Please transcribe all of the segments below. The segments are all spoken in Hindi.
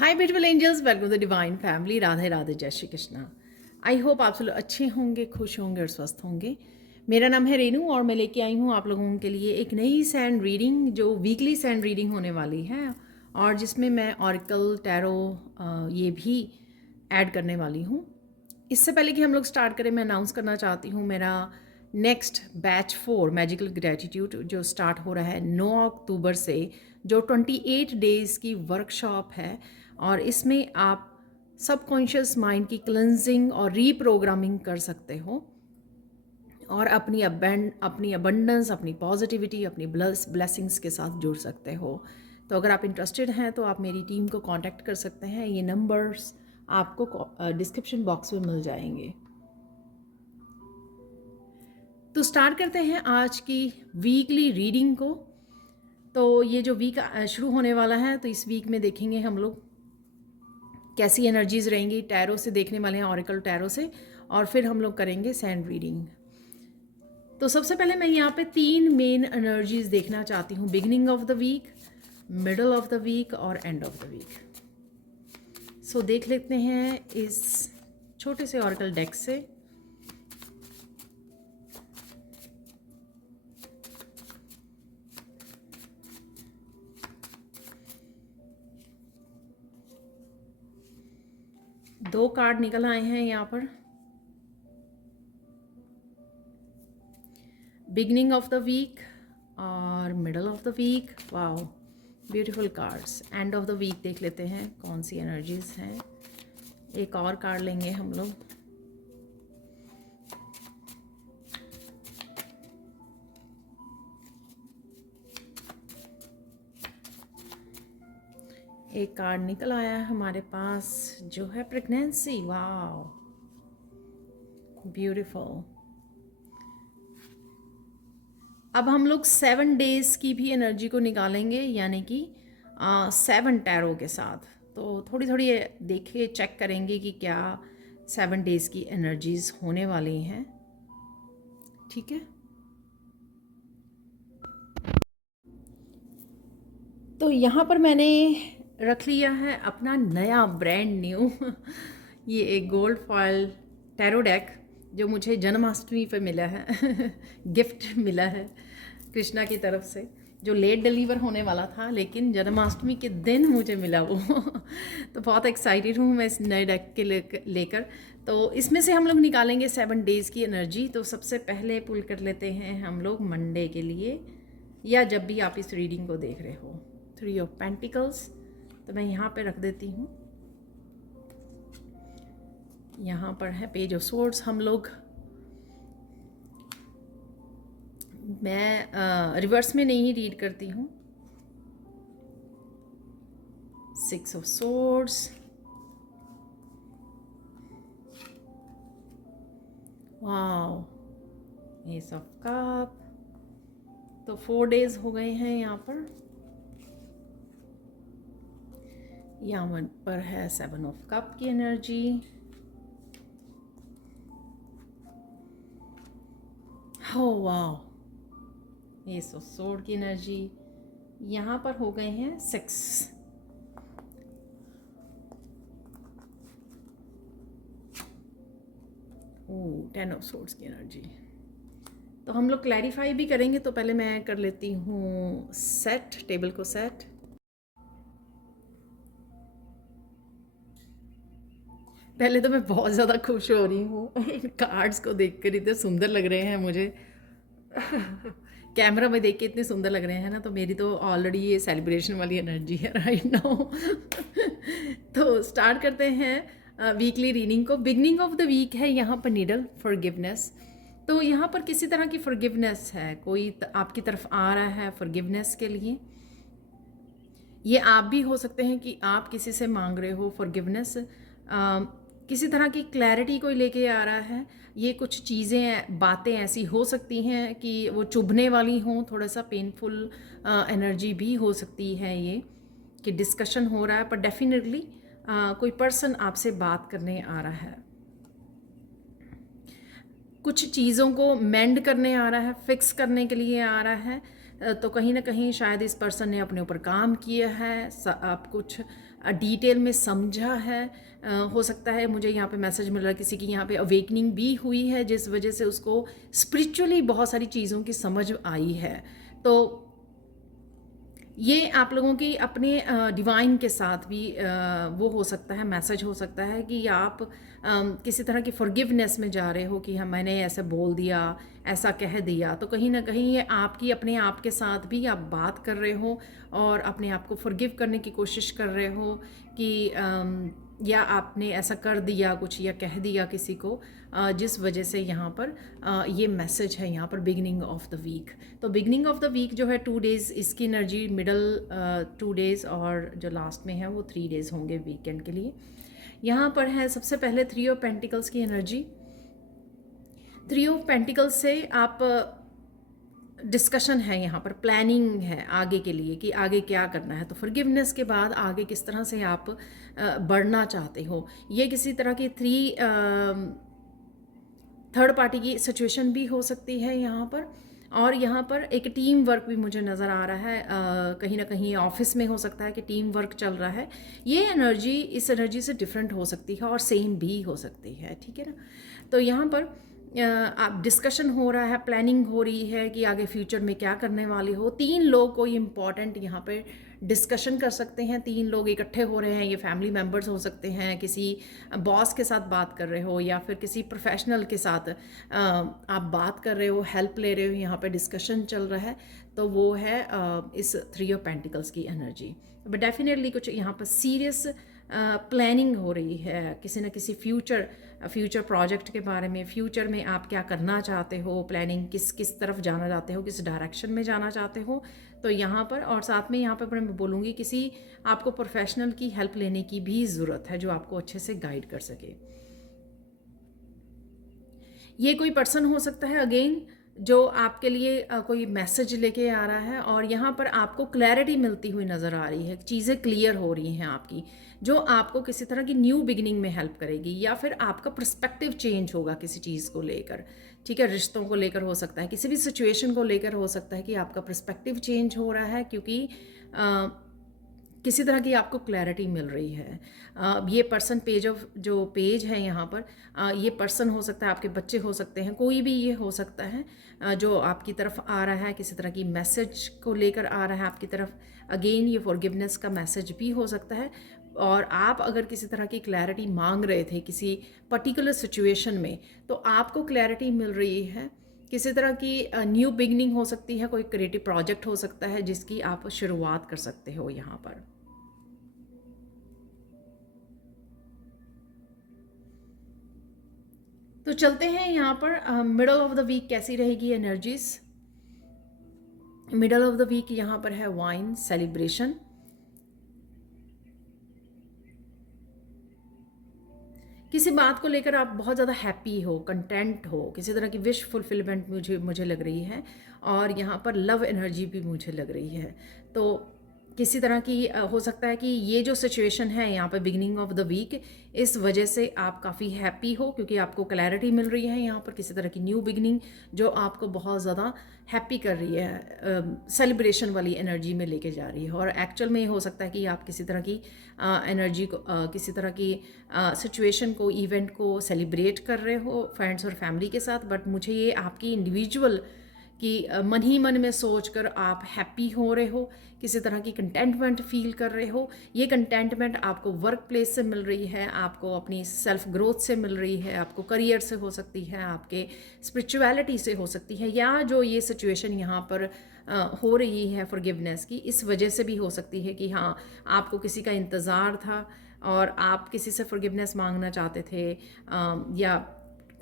Hi beautiful angels, welcome to the divine family. Radhe Radhe, जय श्री कृष्णा। आई होप आप सब लोग अच्छे होंगे, खुश होंगे और स्वस्थ होंगे। मेरा नाम है रेनू और मैं लेके आई हूँ आप लोगों के लिए एक नई सैंड रीडिंग जो वीकली सैंड रीडिंग होने वाली है और जिसमें मैं ऑरिकल टैरो ये भी ऐड करने वाली हूँ। इससे पहले कि हम लोग स्टार्ट करें, मैं अनाउंस करना चाहती हूँ मेरा नेक्स्ट बैच 4 मैजिकल ग्रेटिट्यूड जो स्टार्ट हो रहा है 9 अक्टूबर से, जो 28 डेज़ की वर्कशॉप है। और इसमें आप सबकॉन्शियस माइंड की क्लेंजिंग और रीप्रोग्रामिंग कर सकते हो और अपनी अबंडेंस, अपनी पॉजिटिविटी, अपनी ब्लेसिंग्स के साथ जुड़ सकते हो। तो अगर आप इंटरेस्टेड हैं तो आप मेरी टीम को कांटेक्ट कर सकते हैं। ये नंबर्स आपको डिस्क्रिप्शन बॉक्स में मिल जाएंगे। तो स्टार्ट करते हैं आज की वीकली रीडिंग को। तो ये जो वीक शुरू होने वाला है, तो इस वीक में देखेंगे हम लोग कैसी एनर्जीज रहेंगी। टैरो से देखने वाले हैं, ऑरिकल टैरो से, और फिर हम लोग करेंगे सैंड रीडिंग। तो सबसे पहले मैं यहाँ पे 3 मेन एनर्जीज देखना चाहती हूँ, beginning of the week, middle of the week और end of the week. So देख लेते हैं इस छोटे से ऑरिकल डेक से। दो कार्ड निकल आए हैं यहाँ पर, बिगिनिंग ऑफ द वीक और middle of the week. Wow, beautiful cards. End of the week देख लेते हैं कौन सी एनर्जीज हैं। एक और कार्ड लेंगे हम लोग। एक कार्ड निकल आया है हमारे पास जो है प्रेगनेंसी। Wow, beautiful. अब हम लोग 7 डेज की भी एनर्जी को निकालेंगे, यानी कि 7 टैरो के साथ। तो थोड़ी थोड़ी देखिए, चेक करेंगे कि क्या 7 डेज की एनर्जीज होने वाली हैं। ठीक है, तो यहाँ पर मैंने रख लिया है अपना नया ब्रांड न्यू ये एक गोल्ड फॉयल टैरो डेक जो मुझे जन्माष्टमी पे मिला है गिफ्ट मिला है कृष्णा की तरफ से, जो लेट डिलीवर होने वाला था लेकिन जन्माष्टमी के दिन मुझे मिला वो तो बहुत एक्साइटेड हूँ मैं इस नए डेक के लेकर। तो इसमें से हम लोग निकालेंगे 7 डेज़ की एनर्जी। तो सबसे पहले पुल कर लेते हैं हम लोग मंडे के लिए, या जब भी आप इस रीडिंग को देख रहे हो। 3 ऑफ पेंटिकल्स, तो मैं यहाँ पे रख देती हूँ। यहाँ पर है पेज ऑफ सोर्ड्स। हम लोग, मैं रिवर्स में नहीं रीड करती हूँ। 6 of swords, wow, S of cup. तो 4 डेज हो गए हैं यहाँ पर। यहाँ पर है 7 ऑफ कप की एनर्जी। हो वाओ, एस ऑफ सोर्ड की एनर्जी। यहाँ पर हो गए हैं 6। ओ, 10 ऑफ सोर्ड्स की एनर्जी। तो हम लोग क्लैरिफाई भी करेंगे। तो पहले मैं कर लेती हूँ सेट, टेबल को सेट। पहले तो मैं बहुत ज़्यादा खुश हो रही हूँ इन कार्ड्स को देखकर, इतने सुंदर लग रहे हैं मुझे कैमरा में देख के इतने सुंदर लग रहे हैं ना, तो मेरी तो ऑलरेडी ये सेलिब्रेशन वाली एनर्जी है राइट नाउ तो स्टार्ट करते हैं वीकली रीडिंग को। बिगनिंग ऑफ द वीक है यहाँ पर नीडल, फॉरगिवनेस। तो यहाँ पर किसी तरह की फॉरगिवनेस है, कोई आपकी तरफ आ रहा है फॉरगिवनेस के लिए। ये आप भी हो सकते हैं कि आप किसी से मांग रहे हो फॉरगिवनेस, किसी तरह की क्लैरिटी कोई लेके आ रहा है। ये कुछ चीज़ें, बातें ऐसी हो सकती हैं कि वो चुभने वाली हों, थोड़ा सा पेनफुल एनर्जी भी हो सकती है ये, कि डिस्कशन हो रहा है, पर डेफिनेटली कोई पर्सन आपसे बात करने आ रहा है, कुछ चीज़ों को मेंड करने आ रहा है, फिक्स करने के लिए आ रहा है। तो कहीं ना कहीं शायद इस पर्सन ने अपने ऊपर काम किया है। आप कुछ डिटेल में समझा है। हो सकता है मुझे यहाँ पे मैसेज मिल रहा है किसी की यहाँ पे अवेकनिंग भी हुई है, जिस वजह से उसको स्पिरिचुअली बहुत सारी चीज़ों की समझ आई है। तो ये आप लोगों की अपने डिवाइन के साथ भी वो हो सकता है, मैसेज हो सकता है कि आप किसी तरह की फॉरगिवनेस में जा रहे हो कि हम मैंने ऐसा बोल दिया, ऐसा कह दिया। तो कहीं ना कहीं ये आपकी अपने आप के साथ भी आप बात कर रहे हो और अपने आप को फॉरगिव करने की कोशिश कर रहे हो कि या आपने ऐसा कर दिया कुछ या कह दिया किसी को, जिस वजह से यहाँ पर ये मैसेज है यहाँ पर बिगनिंग ऑफ द वीक। तो बिगनिंग ऑफ द वीक जो है 2 डेज़ इसकी एनर्जी, मिडल 2 डेज़ और जो लास्ट में है वो 3 डेज़ होंगे वीकेंड के लिए। यहाँ पर है सबसे पहले 3 ऑफ पेंटिकल्स की एनर्जी। 3 ऑफ पेंटिकल्स से आप डिस्कशन है, यहाँ पर प्लानिंग है आगे के लिए कि आगे क्या करना है। तो फॉरगिवनेस के बाद आगे किस तरह से आप बढ़ना चाहते हो। ये किसी तरह की थर्ड पार्टी की सिचुएशन भी हो सकती है यहाँ पर। और यहाँ पर एक टीम वर्क भी मुझे नज़र आ रहा है, कहीं ना कहीं ऑफिस में हो सकता है कि टीम वर्क चल रहा है। ये एनर्जी इस एनर्जी से डिफरेंट हो सकती है और सेम भी हो सकती है, ठीक है ना। तो यहाँ पर आप डिस्कशन हो रहा है, प्लानिंग हो रही है कि आगे फ्यूचर में क्या करने वाले हो। 3 लोग कोई इम्पॉर्टेंट यहाँ पे डिस्कशन कर सकते हैं, 3 लोग इकट्ठे हो रहे हैं। ये फैमिली मेम्बर्स हो सकते हैं, किसी बॉस के साथ बात कर रहे हो या फिर किसी प्रोफेशनल के साथ आप बात कर रहे हो, हेल्प ले रहे हो, यहाँ पे डिस्कशन चल रहा है। तो वो है इस 3 ऑफ पेंटिकल्स की एनर्जी। बट डेफिनेटली कुछ यहाँ पर सीरियस प्लानिंग हो रही है किसी न किसी फ्यूचर प्रोजेक्ट के बारे में। फ्यूचर में आप क्या करना चाहते हो, प्लानिंग किस तरफ जाना चाहते हो, किस डायरेक्शन में जाना चाहते हो। तो यहाँ पर और साथ में यहाँ पर मैं बोलूँगी किसी आपको प्रोफेशनल की हेल्प लेने की भी ज़रूरत है जो आपको अच्छे से गाइड कर सके। ये कोई पर्सन हो सकता है अगेन जो आपके लिए कोई मैसेज लेके आ रहा है और यहाँ पर आपको क्लैरिटी मिलती हुई नज़र आ रही है, चीज़ें क्लियर हो रही हैं आपकी, जो आपको किसी तरह की न्यू बिगिनिंग में हेल्प करेगी या फिर आपका पर्सपेक्टिव चेंज होगा किसी चीज़ को लेकर, ठीक है। रिश्तों को लेकर हो सकता है, किसी भी सिचुएशन को लेकर हो सकता है कि आपका पर्सपेक्टिव चेंज हो रहा है क्योंकि किसी तरह की आपको क्लैरिटी मिल रही है। ये पर्सन पेज है यहाँ पर, ये पर्सन हो सकता है, आपके बच्चे हो सकते हैं, कोई भी ये हो सकता है जो आपकी तरफ आ रहा है, किसी तरह की मैसेज को लेकर आ रहा है आपकी तरफ। अगेन ये फॉरगिवनेस का मैसेज भी हो सकता है। और आप अगर किसी तरह की क्लैरिटी मांग रहे थे किसी पर्टिकुलर सिचुएशन में, तो आपको क्लैरिटी मिल रही है। किसी तरह की न्यू बिगनिंग हो सकती है, कोई क्रिएटिव प्रोजेक्ट हो सकता है जिसकी आप शुरुआत कर सकते हो यहाँ पर। तो चलते हैं यहाँ पर मिडल ऑफ द वीक कैसी रहेगी energies. Middle of the week यहाँ पर है वाइन सेलिब्रेशन। किसी बात को लेकर आप बहुत ज़्यादा हैप्पी हो, कंटेंट हो, किसी तरह की विश फुलफिलमेंट मुझे लग रही है। और यहाँ पर लव एनर्जी भी मुझे लग रही है। तो किसी तरह की हो सकता है कि ये जो सिचुएशन है यहाँ पे बिगिनिंग ऑफ द वीक, इस वजह से आप काफ़ी हैप्पी हो क्योंकि आपको क्लैरिटी मिल रही है यहाँ पर किसी तरह की न्यू बिगिनिंग जो आपको बहुत ज़्यादा हैप्पी कर रही है, सेलिब्रेशन वाली एनर्जी में लेके जा रही है। और एक्चुअल में हो सकता है कि आप किसी तरह की एनर्जी को किसी तरह की सिचुएशन को, इवेंट को सेलिब्रेट कर रहे हो फ्रेंड्स और फैमिली के साथ। बट मुझे ये आपकी इंडिविजुअल कि मन ही मन में सोचकर आप हैप्पी हो रहे हो, किसी तरह की कंटेंटमेंट फील कर रहे हो। ये कंटेंटमेंट आपको वर्क प्लेस से मिल रही है, आपको अपनी सेल्फ ग्रोथ से मिल रही है, आपको करियर से हो सकती है, आपके स्पिरिचुअलिटी से हो सकती है, या जो ये सिचुएशन यहाँ पर हो रही है फॉरगिवनेस की, इस वजह से भी हो सकती है कि हाँ आपको किसी का इंतज़ार था और आप किसी से फॉरगिवनेस मांगना चाहते थे या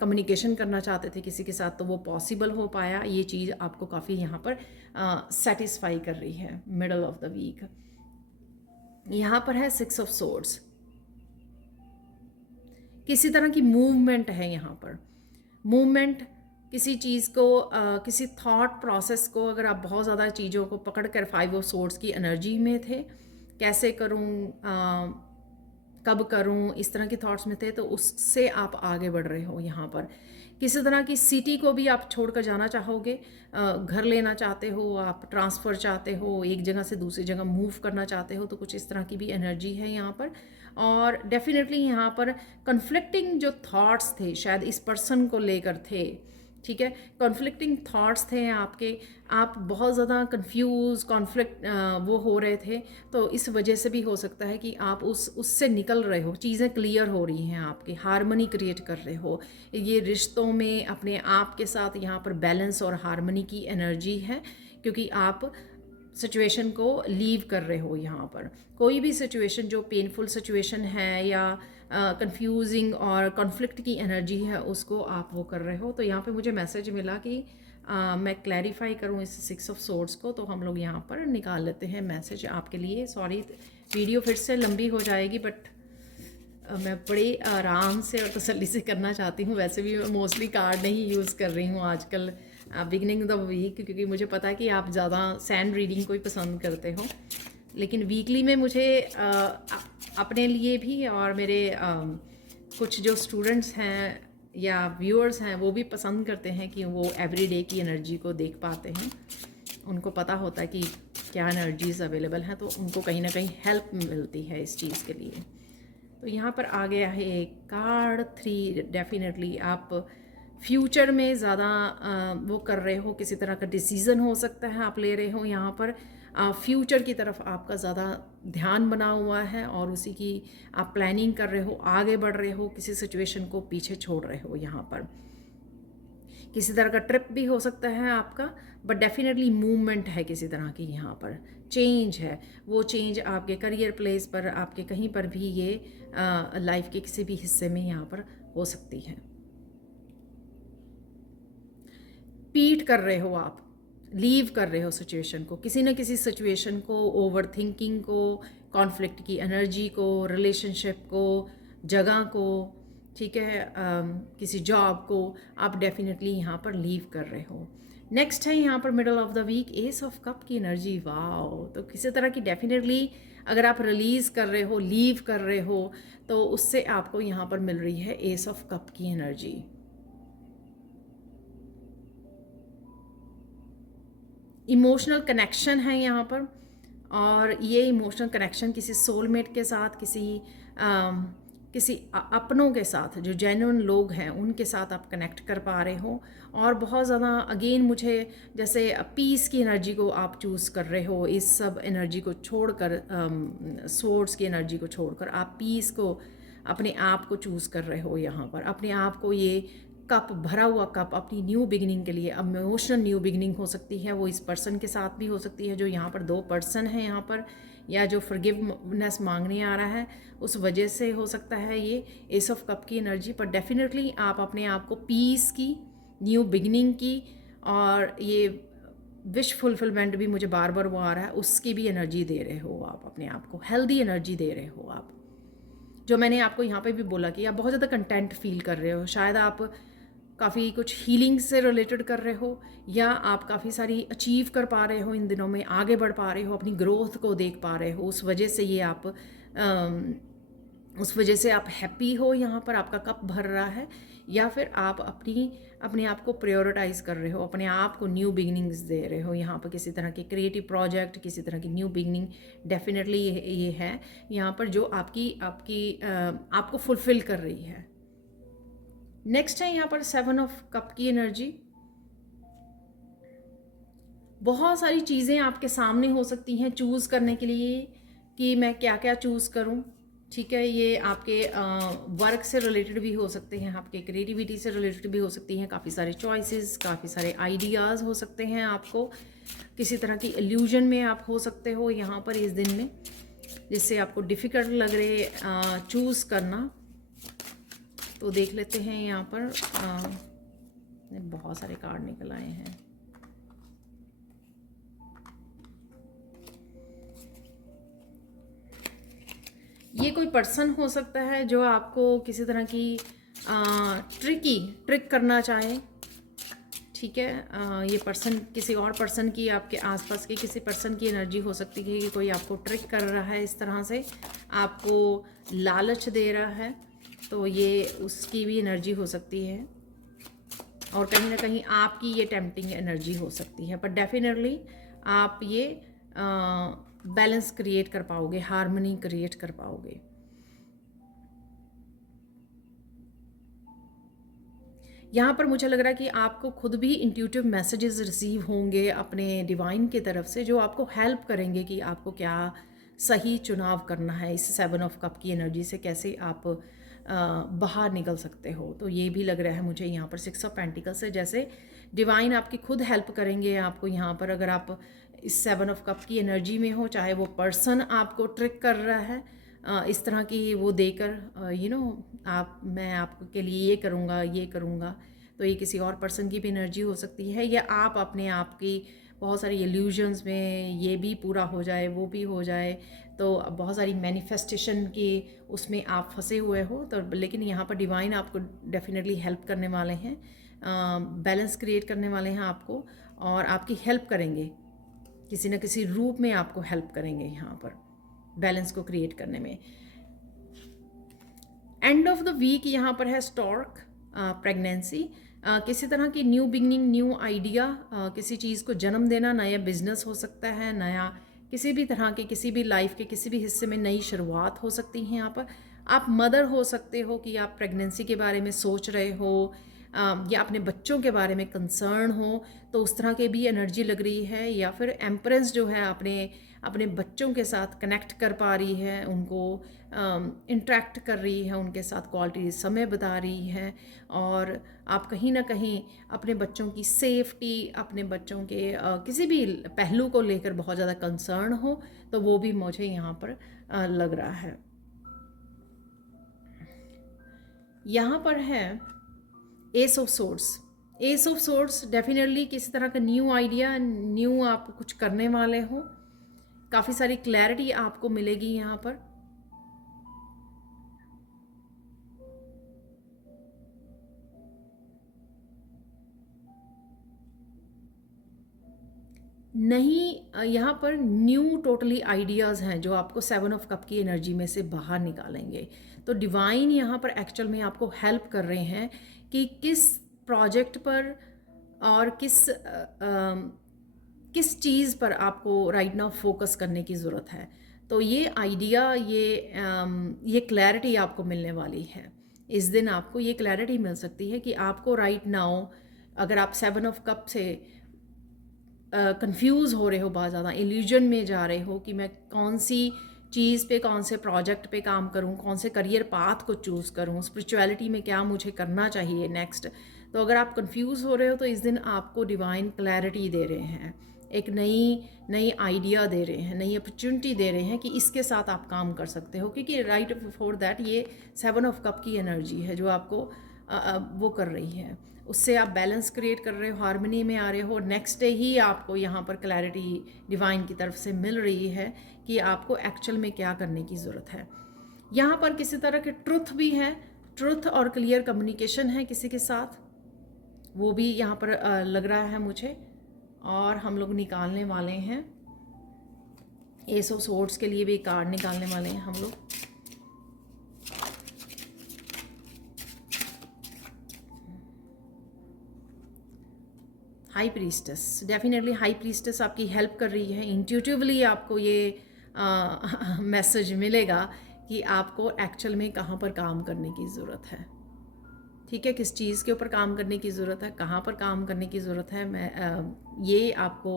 कम्युनिकेशन करना चाहते थे किसी के साथ, तो वो पॉसिबल हो पाया। ये चीज़ आपको काफ़ी यहाँ पर सेटिस्फाई कर रही है मिडल ऑफ द वीक। यहाँ पर है 6 ऑफ सोर्ड्स। किसी तरह की मूवमेंट है यहाँ पर, मूवमेंट किसी चीज़ को किसी थॉट प्रोसेस को, अगर आप बहुत ज़्यादा चीज़ों को पकड़ कर 5 ऑफ सोर्ड्स की एनर्जी में थे, कैसे करूँ, कब करूं, इस तरह के थॉट्स में थे, तो उससे आप आगे बढ़ रहे हो यहाँ पर। किसी तरह की सिटी को भी आप छोड़कर जाना चाहोगे, घर लेना चाहते हो, आप ट्रांसफ़र चाहते हो, एक जगह से दूसरी जगह मूव करना चाहते हो, तो कुछ इस तरह की भी एनर्जी है यहाँ पर। और डेफिनेटली यहाँ पर कन्फ्लिक्टिंग जो थॉट्स थे शायद इस पर्सन को लेकर थे, ठीक है, कॉन्फ्लिक्टिंग थॉट्स थे आपके, आप बहुत ज़्यादा कंफ्यूज कॉन्फ्लिक्ट वो हो रहे थे, तो इस वजह से भी हो सकता है कि आप उससे निकल रहे हो, चीज़ें क्लियर हो रही हैं आपकी, हार्मनी क्रिएट कर रहे हो। ये रिश्तों में अपने आप के साथ यहाँ पर बैलेंस और हार्मनी की एनर्जी है, क्योंकि आप सिचुएशन को लीव कर रहे हो यहाँ पर। कोई भी सिचुएशन जो पेनफुल सिचुएशन है या कंफ्यूजिंग और कॉन्फ्लिक्ट की एनर्जी है उसको आप वो कर रहे हो। तो यहाँ पे मुझे मैसेज मिला कि मैं क्लैरिफाई करूँ इस 6 ऑफ सोर्ड्स को, तो हम लोग यहाँ पर निकाल लेते हैं मैसेज आपके लिए। सॉरी वीडियो फिर से लंबी हो जाएगी, बट मैं बड़े आराम से और तसल्ली से करना चाहती हूँ। वैसे भी मैं मोस्टली कार्ड नहीं यूज़ कर रही हूँ आजकल बिगनिंग द वीक, क्योंकि मुझे पता है कि आप ज़्यादा सैंड रीडिंग को ही पसंद करते हो, लेकिन वीकली में मुझे अपने लिए भी और मेरे कुछ जो स्टूडेंट्स हैं या व्यूअर्स हैं वो भी पसंद करते हैं कि वो एवरीडे की एनर्जी को देख पाते हैं, उनको पता होता है कि क्या एनर्जीज अवेलेबल हैं, तो उनको कहीं ना कहीं हेल्प मिलती है इस चीज़ के लिए। तो यहाँ पर आ गया है एक कार्ड 3। डेफिनेटली आप फ्यूचर में ज़्यादा वो कर रहे हो, किसी तरह का डिसीज़न हो सकता है आप ले रहे हो यहाँ पर, फ्यूचर की तरफ आपका ज़्यादा ध्यान बना हुआ है और उसी की आप प्लानिंग कर रहे हो, आगे बढ़ रहे हो, किसी सिचुएशन को पीछे छोड़ रहे हो। यहाँ पर किसी तरह का ट्रिप भी हो सकता है आपका, बट डेफिनेटली मूवमेंट है किसी तरह की, यहाँ पर चेंज है। वो चेंज आपके करियर प्लेस पर, आपके कहीं पर भी ये लाइफ के किसी भी हिस्से में यहाँ पर हो सकती है। पीट कर रहे हो आप, लीव कर रहे हो सिचुएशन को, किसी न किसी सिचुएशन को, ओवर थिंकिंग को, कॉन्फ्लिक्ट की एनर्जी को, रिलेशनशिप को, जगह को, ठीक है, किसी जॉब को आप डेफिनेटली यहाँ पर लीव कर रहे हो। नेक्स्ट है यहाँ पर middle of the week ace of cup की एनर्जी। वाओ, तो किसी तरह की डेफिनेटली अगर आप रिलीज़ कर रहे हो, लीव कर रहे हो, तो उससे आपको यहाँ पर मिल रही है एस ऑफ कप की एनर्जी। इमोशनल कनेक्शन है यहाँ पर, और ये इमोशनल कनेक्शन किसी सोलमेट के साथ, किसी अपनों के साथ, जो जेन्युइन लोग हैं उनके साथ आप कनेक्ट कर पा रहे हो। और बहुत ज़्यादा अगेन मुझे जैसे पीस की एनर्जी को आप चूज़ कर रहे हो, इस सब एनर्जी को छोड़कर, सोर्स की एनर्जी को छोड़कर आप पीस को, अपने आप को चूज़ कर रहे हो यहाँ पर। अपने आप को, ये कप, भरा हुआ कप, अपनी न्यू बिगिनिंग के लिए, इमोशनल न्यू बिगिनिंग हो सकती है, वो इस पर्सन के साथ भी हो सकती है, जो यहाँ पर 2 पर्सन हैं यहाँ पर, या जो फॉरगिवनेस मांगने आ रहा है उस वजह से हो सकता है ये एस ऑफ कप की एनर्जी। पर डेफिनेटली आप अपने आप को पीस की, न्यू बिगिनिंग की, और ये विश फुलफिलमेंट भी मुझे बार बार वो आ रहा है, उसकी भी एनर्जी दे रहे हो आप अपने आप को, हेल्दी एनर्जी दे रहे हो आप। जो मैंने आपको यहाँ पे भी बोला कि आप बहुत ज़्यादा कंटेंट फील कर रहे हो, शायद आप काफ़ी कुछ हीलिंग से रिलेटेड कर रहे हो, या आप काफ़ी सारी अचीव कर पा रहे हो इन दिनों में, आगे बढ़ पा रहे हो, अपनी ग्रोथ को देख पा रहे हो, उस वजह से ये आप उस वजह से आप हैप्पी हो, यहाँ पर आपका कप भर रहा है। या फिर आप अपने आप को प्रायोरिटाइज कर रहे हो, अपने आप को न्यू बिगिनिंग्स दे रहे हो यहाँ पर, किसी तरह के क्रिएटिव प्रोजेक्ट, किसी तरह की न्यू बिगिनिंग डेफिनेटली ये है यहाँ पर, जो आपको फुलफिल कर रही है। नेक्स्ट है यहाँ पर 7 ऑफ कप की एनर्जी। बहुत सारी चीज़ें आपके सामने हो सकती हैं चूज़ करने के लिए कि मैं क्या क्या चूज़ करूँ, ठीक है। ये आपके वर्क से रिलेटेड भी हो सकते हैं, आपके क्रिएटिविटी से रिलेटेड भी हो सकती हैं, काफ़ी सारे चॉइसेस, काफ़ी सारे आइडियाज़ हो सकते हैं आपको, किसी तरह की इल्यूजन में आप हो सकते हो यहाँ पर इस दिन में, जिससे आपको डिफ़िकल्ट लग रहे चूज़ करना। तो देख लेते हैं यहाँ पर बहुत सारे कार्ड निकल आए हैं। ये कोई पर्सन हो सकता है जो आपको किसी तरह की ट्रिक करना चाहे, ठीक है। ये पर्सन किसी और पर्सन की, आपके आसपास के किसी पर्सन की एनर्जी हो सकती है कि कोई आपको ट्रिक कर रहा है, इस तरह से आपको लालच दे रहा है, तो ये उसकी भी एनर्जी हो सकती है। और कहीं ना कहीं आपकी ये टेम्पटिंग एनर्जी हो सकती है, पर डेफिनेटली आप ये बैलेंस क्रिएट कर पाओगे, हार्मनी क्रिएट कर पाओगे। यहाँ पर मुझे लग रहा है कि आपको खुद भी इंट्यूटिव मैसेजेस रिसीव होंगे अपने डिवाइन की तरफ से, जो आपको हेल्प करेंगे कि आपको क्या सही चुनाव करना है इस 7 ऑफ कप की एनर्जी से, कैसे आप बाहर निकल सकते हो। तो ये भी लग रहा है मुझे यहाँ पर 6 ऑफ पेंटिकल से, जैसे डिवाइन आपकी खुद हेल्प करेंगे आपको यहाँ पर, अगर आप इस 7 ऑफ कप की एनर्जी में हो, चाहे वो पर्सन आपको ट्रिक कर रहा है इस तरह की वो देकर आप मैं आपके लिए ये करूँगा, तो ये किसी और पर्सन की भी एनर्जी हो सकती है, या आप अपने आप की बहुत सारी इल्यूजन्स में ये भी पूरा हो जाए वो भी हो जाए, तो बहुत सारी मैनिफेस्टेशन के उसमें आप फंसे हुए हो। तो लेकिन यहाँ पर डिवाइन आपको डेफिनेटली हेल्प करने वाले हैं, बैलेंस क्रिएट करने वाले हैं आपको, और आपकी हेल्प करेंगे किसी न किसी रूप में, आपको हेल्प करेंगे यहाँ पर बैलेंस को क्रिएट करने में। एंड ऑफ द वीक यहाँ पर है स्टॉर्क, प्रेगनेंसी, किसी तरह की न्यू बिगनिंग, न्यू आइडिया, किसी चीज़ को जन्म देना, नया बिजनेस हो सकता है, नया किसी भी तरह के किसी भी लाइफ के किसी भी हिस्से में नई शुरुआत हो सकती है। यहाँ पर आप मदर हो सकते हो कि आप प्रेगनेंसी के बारे में सोच रहे हो, या अपने बच्चों के बारे में कंसर्न हो, तो उस तरह की भी एनर्जी लग रही है। या फिर एम्प्रेस जो है अपने बच्चों के साथ कनेक्ट कर पा रही है, उनको इंटरेक्ट कर रही है, उनके साथ क्वालिटी समय बता रही है, और आप कहीं ना कहीं अपने बच्चों की सेफ्टी, अपने बच्चों के किसी भी पहलू को लेकर बहुत ज़्यादा कंसर्न हो, तो वो भी मुझे यहाँ पर लग रहा है। यहाँ पर है S of swords. S of swords definitely किसी तरह का न्यू आइडिया, न्यू आप कुछ करने वाले हो, काफ़ी सारी क्लैरिटी आपको मिलेगी यहाँ पर। नहीं, यहाँ पर न्यू टोटली आइडियाज़ हैं जो आपको 7 ऑफ कप की एनर्जी में से बाहर निकालेंगे। तो डिवाइन यहाँ पर एक्चुअल में आपको हेल्प कर रहे हैं कि किस प्रोजेक्ट पर और किस चीज़ पर आपको राइट नाउ फोकस करने की ज़रूरत है। तो ये आइडिया, ये क्लैरिटी आपको मिलने वाली है। इस दिन आपको ये क्लैरिटी मिल सकती है कि आपको राइट नाउ, अगर आप 7 ऑफ कप से कंफ्यूज हो रहे हो, बहुत ज़्यादा इल्यूजन में जा रहे हो कि मैं कौन सी चीज़ पे, कौन से प्रोजेक्ट पे काम करूं, कौन से करियर पाथ को चूज़ करूं, स्पिरिचुअलिटी में क्या मुझे करना चाहिए नेक्स्ट, तो अगर आप कंफ्यूज हो रहे हो तो इस दिन आपको डिवाइन क्लैरिटी दे रहे हैं, एक नई आइडिया दे रहे हैं, नई अपॉर्चुनिटी दे रहे हैं कि इसके साथ आप काम कर सकते हो। क्योंकि राइट बिफोर दैट ये 7 ऑफ कप की एनर्जी है जो आपको वो कर रही है, उससे आप बैलेंस क्रिएट कर रहे हो, हार्मनी में आ रहे हो। नेक्स्ट डे ही आपको यहाँ पर क्लैरिटी डिवाइन की तरफ से मिल रही है कि आपको एक्चुअल में क्या करने की ज़रूरत है। यहाँ पर किसी तरह के ट्रुथ भी है, ट्रुथ और क्लियर कम्युनिकेशन है किसी के साथ, वो भी यहाँ पर लग रहा है मुझे। और हम लोग निकालने वाले हैं एस ऑफ सोर्ड्स के लिए भी कार्ड निकालने वाले हैं हम लोग। High priestess, definitely high priestess आपकी हेल्प कर रही है। इंट्यूटिवली आपको ये मैसेज मिलेगा कि आपको एक्चुअल में कहाँ पर काम करने की ज़रूरत है। ठीक है, किस चीज़ के ऊपर काम करने की ज़रूरत है, कहाँ पर काम करने की ज़रूरत है, ये आपको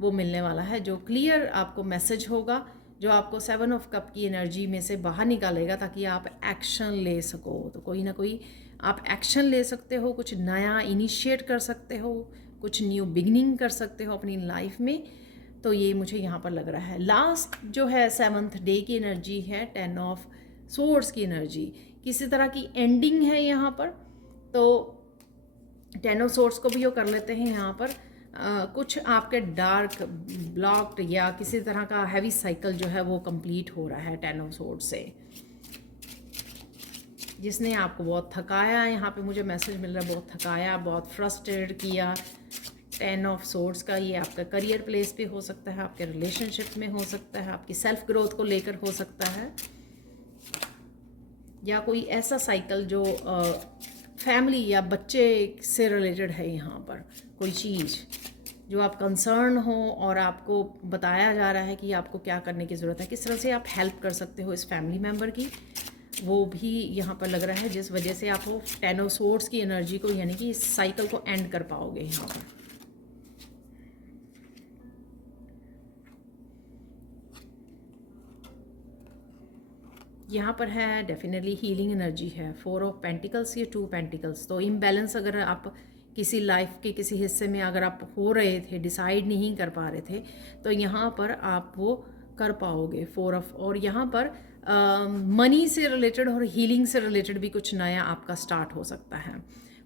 वो मिलने वाला है जो क्लियर आपको मैसेज होगा, जो आपको 7 ऑफ कप की एनर्जी में से बाहर निकालेगा ताकि आप एक्शन ले सको। तो कोई ना कोई आप एक्शन ले सकते हो, कुछ नया इनिशिएट कर सकते हो, कुछ न्यू बिगनिंग कर सकते हो अपनी लाइफ में। तो ये मुझे यहाँ पर लग रहा है। लास्ट जो है 7th डे की एनर्जी है 10 ऑफ सोर्ड्स की एनर्जी, किसी तरह की एंडिंग है यहाँ पर। तो 10 ऑफ सोर्ड्स को भी वो कर लेते हैं यहाँ पर। कुछ आपके डार्क ब्लॉक्ड या किसी तरह का हैवी साइकिल जो है वो कंप्लीट हो रहा है 10 ऑफ सोर्ड्स से, जिसने आपको बहुत थकाया। यहाँ पे मुझे मैसेज मिल रहा है बहुत थकाया, बहुत फ्रस्ट्रेट किया। 10 ऑफ सोर्ड्स का ये आपका करियर प्लेस पे हो सकता है, आपके रिलेशनशिप में हो सकता है, आपकी सेल्फ ग्रोथ को लेकर हो सकता है, या कोई ऐसा साइकिल जो फैमिली या बच्चे से रिलेटेड है यहाँ पर कोई चीज़ जो आप कंसर्न हो और आपको बताया जा रहा है कि आपको क्या करने की ज़रूरत है, किस तरह से आप हेल्प कर सकते हो इस फैमिली मेम्बर की, वो भी यहाँ पर लग रहा है, जिस वजह से आप वो 10 ऑफ सोर्ड्स की एनर्जी को यानी कि इस साइकिल को एंड कर पाओगे यहाँ पर। यहाँ पर है डेफिनेटली हीलिंग एनर्जी है, 4 ऑफ पेंटिकल्स या 2 पेंटिकल्स। तो इम्बैलेंस अगर आप किसी लाइफ के किसी हिस्से में अगर आप हो रहे थे, डिसाइड नहीं कर पा रहे थे, तो यहाँ पर आप वो कर पाओगे 4 ऑफ। और यहाँ पर मनी से रिलेटेड और हीलिंग से रिलेटेड भी कुछ नया आपका स्टार्ट हो सकता है।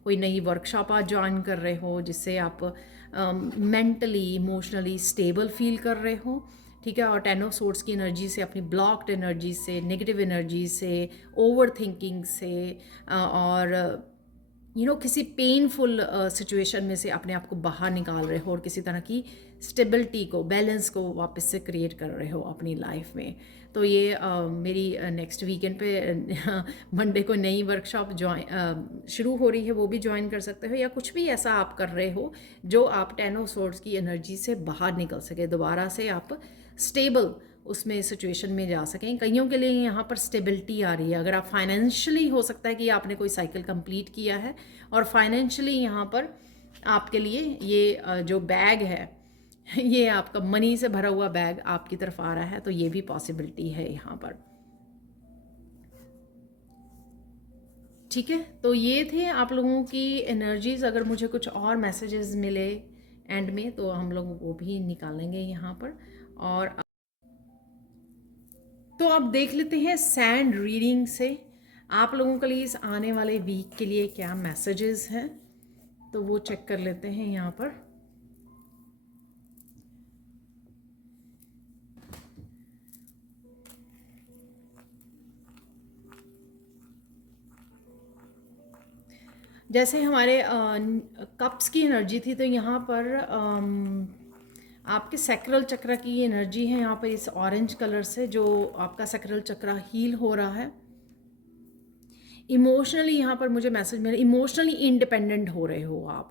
कोई नई वर्कशॉप आप ज्वाइन कर रहे हो जिससे आप मेंटली इमोशनली स्टेबल फील कर रहे हो, ठीक है। और 10 ऑफ सोर्ड्स की एनर्जी से, अपनी ब्लॉक्ड एनर्जी से, नेगेटिव एनर्जी से, ओवर थिंकिंग से और किसी पेनफुल सिचुएशन में से अपने आप को बाहर निकाल रहे हो और किसी तरह की स्टेबिलिटी को, बैलेंस को वापस से क्रिएट कर रहे हो अपनी लाइफ में। तो ये मेरी नेक्स्ट वीकेंड पे मंडे को नई वर्कशॉप शुरू हो रही है, वो भी ज्वाइन कर सकते हो, या कुछ भी ऐसा आप कर रहे हो जो आप 10 ऑफ सोर्ड्स की एनर्जी से बाहर निकल सके, दोबारा से आप स्टेबल उसमें सिचुएशन में जा सकें। कईयों के लिए यहाँ पर स्टेबिलिटी आ रही है। अगर आप फाइनेंशियली, हो सकता है कि आपने कोई साइकिल कंप्लीट किया है और फाइनेंशियली यहाँ पर आपके लिए ये जो बैग है ये आपका मनी से भरा हुआ बैग आपकी तरफ आ रहा है, तो ये भी पॉसिबिलिटी है यहाँ पर, ठीक है। तो ये थे आप लोगों की एनर्जीज। अगर मुझे कुछ और मैसेजेस मिले एंड में तो हम लोग वो भी निकालेंगे यहाँ पर। और तो आप देख लेते हैं सैंड रीडिंग से आप लोगों के लिए इस आने वाले वीक के लिए क्या मैसेजेस हैं, तो वो चेक कर लेते हैं यहाँ पर। जैसे हमारे कप्स की एनर्जी थी, तो यहाँ पर आपके सैक्रल चक्र की एनर्जी है यहाँ पर इस ऑरेंज कलर से, जो आपका सैक्रल चक्र हील हो रहा है। इमोशनली यहाँ पर मुझे मैसेज मिला, इमोशनली इंडिपेंडेंट हो रहे हो आप।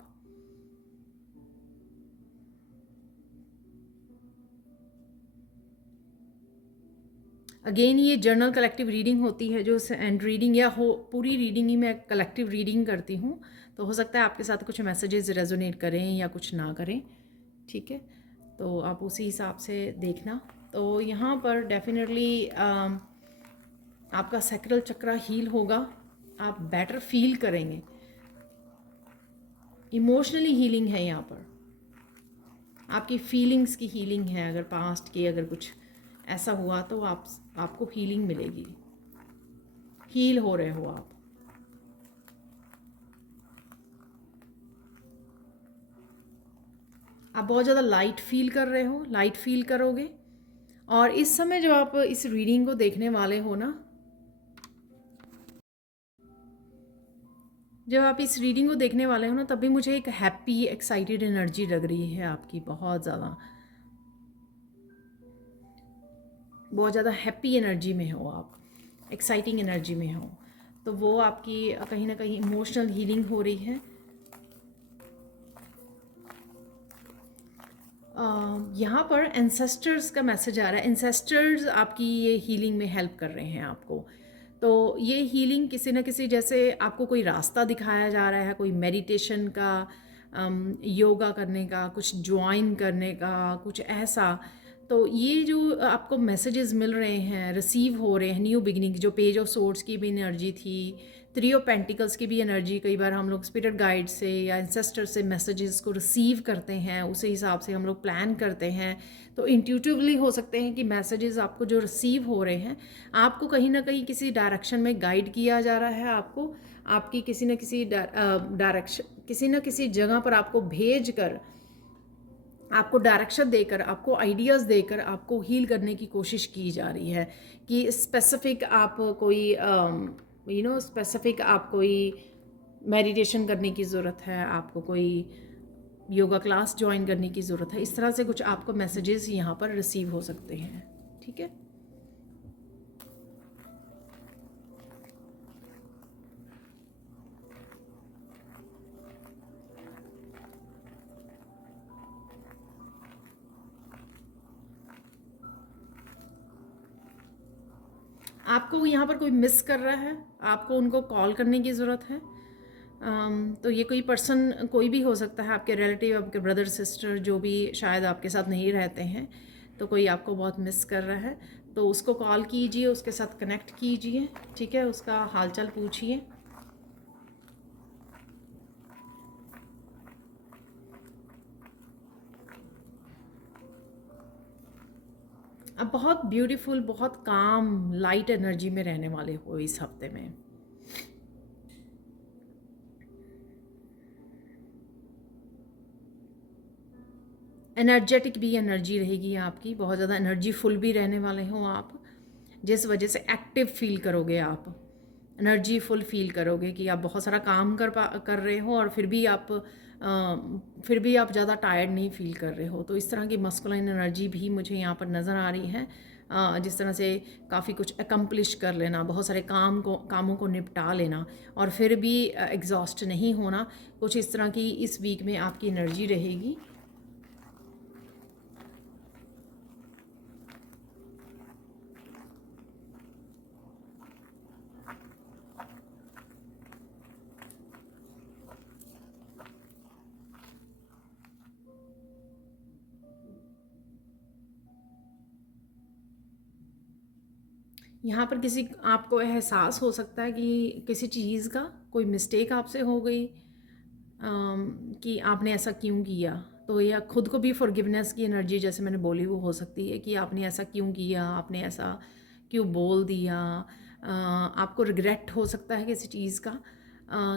अगेन ये जर्नल कलेक्टिव रीडिंग होती है, जो एंड रीडिंग या हो पूरी रीडिंग ही मैं कलेक्टिव रीडिंग करती हूँ, तो हो सकता है आपके साथ कुछ मैसेजेस रेजोनेट करें या कुछ ना करें, ठीक है। तो आप उसी हिसाब से देखना। तो यहाँ पर डेफिनेटली आपका सैक्रल चक्र हील होगा, आप बेटर फील करेंगे, इमोशनली हीलिंग है यहाँ पर, आपकी फीलिंग्स की हीलिंग है। अगर पास्ट की अगर कुछ ऐसा हुआ तो आपको हीलिंग मिलेगी, हील हो रहे हो आप। बहुत ज़्यादा लाइट फील कर रहे हो, लाइट फील करोगे। और इस समय जब आप इस रीडिंग को देखने वाले हो ना, जब आप इस रीडिंग को देखने वाले हो ना, तभी मुझे एक हैप्पी एक्साइटेड एनर्जी लग रही है आपकी, बहुत ज़्यादा हैप्पी एनर्जी में हो आप, एक्साइटिंग एनर्जी में हो। तो वो आपकी कहीं ना कहीं इमोशनल हीलिंग हो रही है। यहाँ पर एंसेस्टर्स का मैसेज आ रहा है। एंसेस्टर्स आपकी ये हीलिंग में हेल्प कर रहे हैं आपको। तो ये हीलिंग किसी न किसी, जैसे आपको कोई रास्ता दिखाया जा रहा है, कोई मेडिटेशन का, योगा करने का, कुछ ज्वाइन करने का, कुछ ऐसा। तो ये जो आपको मैसेजेस मिल रहे हैं, रिसीव हो रहे हैं, न्यू बिगिनिंग, जो पेज ऑफ सोर्ड्स की भी एनर्जी थी, 3 ऑफ पेंटिकल्स की भी एनर्जी, कई बार हम लोग स्पिरिट गाइड से या इंसेस्टर से मैसेजेस को रिसीव करते हैं, उसी हिसाब से हम लोग प्लान करते हैं। तो इंट्यूटिवली हो सकते हैं कि मैसेजेस आपको जो रिसीव हो रहे हैं, आपको कहीं ना कहीं किसी डायरेक्शन में गाइड किया जा रहा है, आपको आपकी किसी न किसी डायरेक्शन, किसी न किसी जगह पर आपको भेज कर, आपको डायरेक्शन देकर, आपको आइडियाज़ देकर आपको हील करने की कोशिश की जा रही है। कि स्पेसिफिक आप कोई स्पेसिफिक आप कोई मेडिटेशन करने की ज़रूरत है, आपको कोई योगा क्लास ज्वाइन करने की ज़रूरत है, इस तरह से कुछ आपको मैसेजेस यहाँ पर रिसीव हो सकते हैं, ठीक है। आपको यहाँ पर कोई मिस कर रहा है, आपको उनको कॉल करने की ज़रूरत है। तो ये कोई पर्सन कोई भी हो सकता है, आपके रिलेटिव, आपके ब्रदर सिस्टर, जो भी शायद आपके साथ नहीं रहते हैं, तो कोई आपको बहुत मिस कर रहा है, तो उसको कॉल कीजिए, उसके साथ कनेक्ट कीजिए, ठीक है, उसका हालचाल पूछिए। अब बहुत ब्यूटीफुल, बहुत काम, लाइट एनर्जी में रहने वाले हो इस हफ्ते में। एनर्जेटिक भी एनर्जी रहेगी आपकी, बहुत ज़्यादा एनर्जी फुल भी रहने वाले हो आप, जिस वजह से एक्टिव फील करोगे आप, एनर्जी फुल फील करोगे कि आप बहुत सारा काम कर रहे हो और फिर भी आप ज़्यादा टायर्ड नहीं फील कर रहे हो। तो इस तरह की मस्कुलाइन एनर्जी भी मुझे यहाँ पर नज़र आ रही है। जिस तरह से काफ़ी कुछ अकम्प्लिश कर लेना, बहुत सारे कामों को निपटा लेना और फिर भी एग्जॉस्ट नहीं होना, कुछ इस तरह की इस वीक में आपकी एनर्जी रहेगी। यहाँ पर किसी आपको एहसास हो सकता है कि किसी चीज़ का कोई मिस्टेक आपसे हो गई, कि आपने ऐसा क्यों किया। तो या खुद को भी फॉरगिवनेस की एनर्जी जैसे मैंने बोली वो हो सकती है कि आपने ऐसा क्यों किया, आपने ऐसा क्यों बोल दिया। आपको रिग्रेट हो सकता है किसी चीज़ का,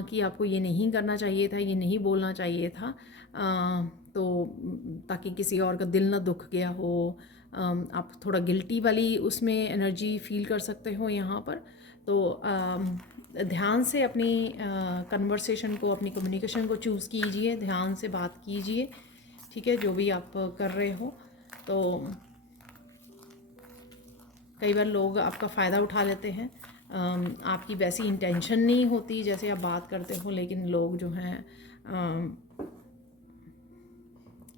कि आपको ये नहीं करना चाहिए था, ये नहीं बोलना चाहिए था, तो ताकि किसी और का दिल ना दुख गया हो। आप थोड़ा गिल्टी वाली उसमें एनर्जी फील कर सकते हो यहाँ पर। तो ध्यान से अपनी कन्वर्सेशन को, अपनी कम्युनिकेशन को चूज़ कीजिए, ध्यान से बात कीजिए, ठीक है, जो भी आप कर रहे हो। तो कई बार लोग आपका फ़ायदा उठा लेते हैं, आपकी वैसी इंटेंशन नहीं होती जैसे आप बात करते हो, लेकिन लोग जो हैं,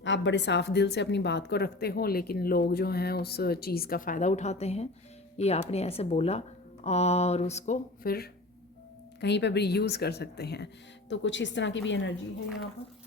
आप बड़े साफ दिल से अपनी बात को रखते हो, लेकिन लोग जो हैं उस चीज़ का फ़ायदा उठाते हैं। ये आपने ऐसे बोला और उसको फिर कहीं पर भी यूज़ कर सकते हैं। तो कुछ इस तरह की भी एनर्जी है यहाँ पर।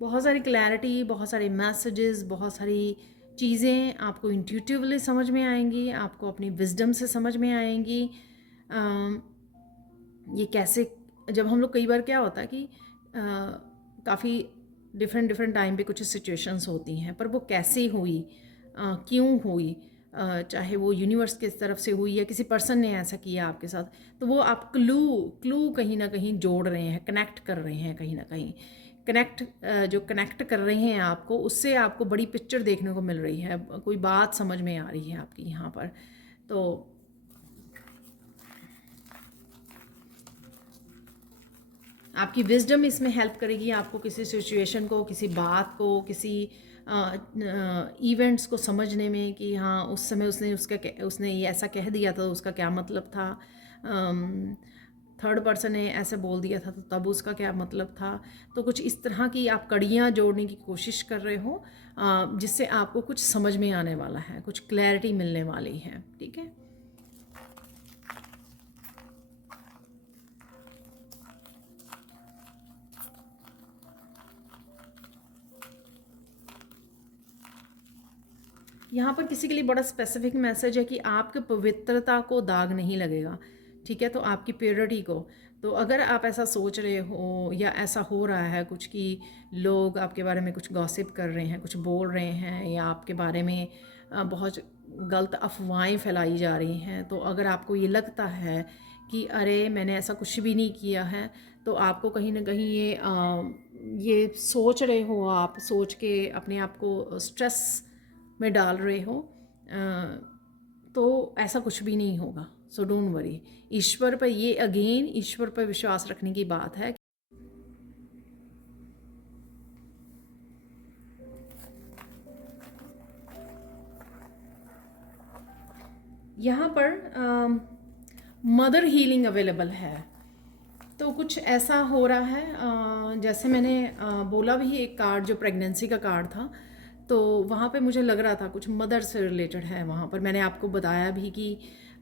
बहुत सारी क्लैरिटी, बहुत सारे मैसेजेस, बहुत सारी चीज़ें आपको इंट्यूटिवली समझ में आएंगी, आपको अपनी विजडम से समझ में आएंगी। ये कैसे, जब हम लोग, कई बार क्या होता है कि काफ़ी डिफरेंट डिफरेंट टाइम पे कुछ सिचुएशंस होती हैं, पर वो कैसे हुई, क्यों हुई, चाहे वो यूनिवर्स की तरफ से हुई या किसी पर्सन ने ऐसा किया आपके साथ, तो वो आप क्लू क्लू कहीं ना कहीं जोड़ रहे हैं, कनेक्ट कर रहे हैं कहीं ना कहीं। जो कनेक्ट कर रहे हैं आपको, उससे आपको बड़ी पिक्चर देखने को मिल रही है, कोई बात समझ में आ रही है आपकी यहाँ पर। तो आपकी विजडम इसमें हेल्प करेगी आपको किसी सिचुएशन को, किसी बात को, किसी इवेंट्स को समझने में कि हाँ, उस समय उसने ये ऐसा कह दिया था, उसका क्या मतलब था। थर्ड पर्सन ने ऐसे बोल दिया था, तो तब उसका क्या मतलब था। तो कुछ इस तरह की आप कड़ियाँ जोड़ने की कोशिश कर रहे हो, जिससे आपको कुछ समझ में आने वाला है, कुछ क्लैरिटी मिलने वाली है, ठीक है। यहाँ पर किसी के लिए बड़ा स्पेसिफिक मैसेज है कि आपके पवित्रता को दाग नहीं लगेगा, ठीक है, तो आपकी प्योरिटी को। तो अगर आप ऐसा सोच रहे हो या ऐसा हो रहा है कुछ कि लोग आपके बारे में कुछ गॉसिप कर रहे हैं, कुछ बोल रहे हैं, या आपके बारे में बहुत गलत अफवाहें फैलाई जा रही हैं, तो अगर आपको ये लगता है कि अरे मैंने ऐसा कुछ भी नहीं किया है, तो आपको कहीं ना कहीं ये सोच रहे हो, आप सोच के अपने आप को स्ट्रेस में डाल रहे हो, तो ऐसा कुछ भी नहीं होगा। So don't worry. ईश्वर पर, ये अगेन ईश्वर पर विश्वास रखने की बात है। यहाँ पर मदर हीलिंग अवेलेबल है। तो कुछ ऐसा हो रहा है, जैसे मैंने बोला भी, एक कार्ड जो प्रेगनेंसी का कार्ड था, तो वहाँ पे मुझे लग रहा था कुछ मदर से रिलेटेड है। वहाँ पर मैंने आपको बताया भी कि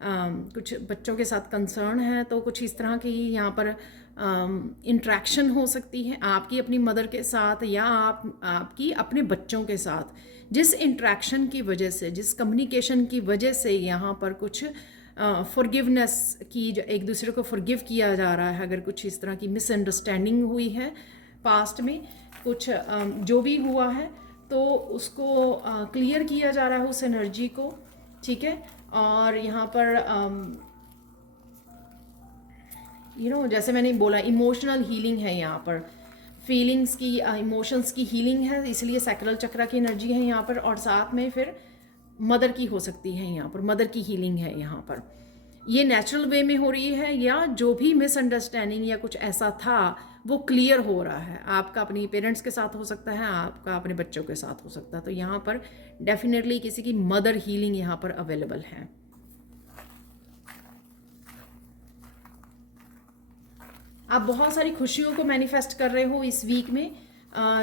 कुछ बच्चों के साथ कंसर्न है, तो कुछ इस तरह की यहाँ पर इंट्रैक्शन हो सकती है आपकी अपनी मदर के साथ, या आपकी अपने बच्चों के साथ। जिस इंट्रैक्शन की वजह से, जिस कम्युनिकेशन की वजह से यहाँ पर कुछ फॉरगिवनेस की, जो एक दूसरे को फॉरगिव किया जा रहा है, अगर कुछ इस तरह की मिसअंडरस्टैंडिंग हुई है पास्ट में, कुछ जो भी हुआ है, तो उसको क्लियर किया जा रहा है उस एनर्जी को, ठीक है। और यहाँ पर जैसे मैंने बोला, इमोशनल हीलिंग है यहाँ पर, फीलिंग्स की, इमोशंस की हीलिंग है, इसलिए सैक्रल चक्र की एनर्जी है यहाँ पर। और साथ में फिर मदर की हो सकती है यहाँ पर, मदर की हीलिंग है यहाँ पर। ये नेचुरल वे में हो रही है, या जो भी मिसअंडरस्टैंडिंग या कुछ ऐसा था वो क्लियर हो रहा है। आपका अपनी पेरेंट्स के साथ हो सकता है, आपका अपने बच्चों के साथ हो सकता है। तो यहाँ पर डेफिनेटली किसी की मदर हीलिंग यहाँ पर अवेलेबल है। आप बहुत सारी खुशियों को मैनिफेस्ट कर रहे हो इस वीक में,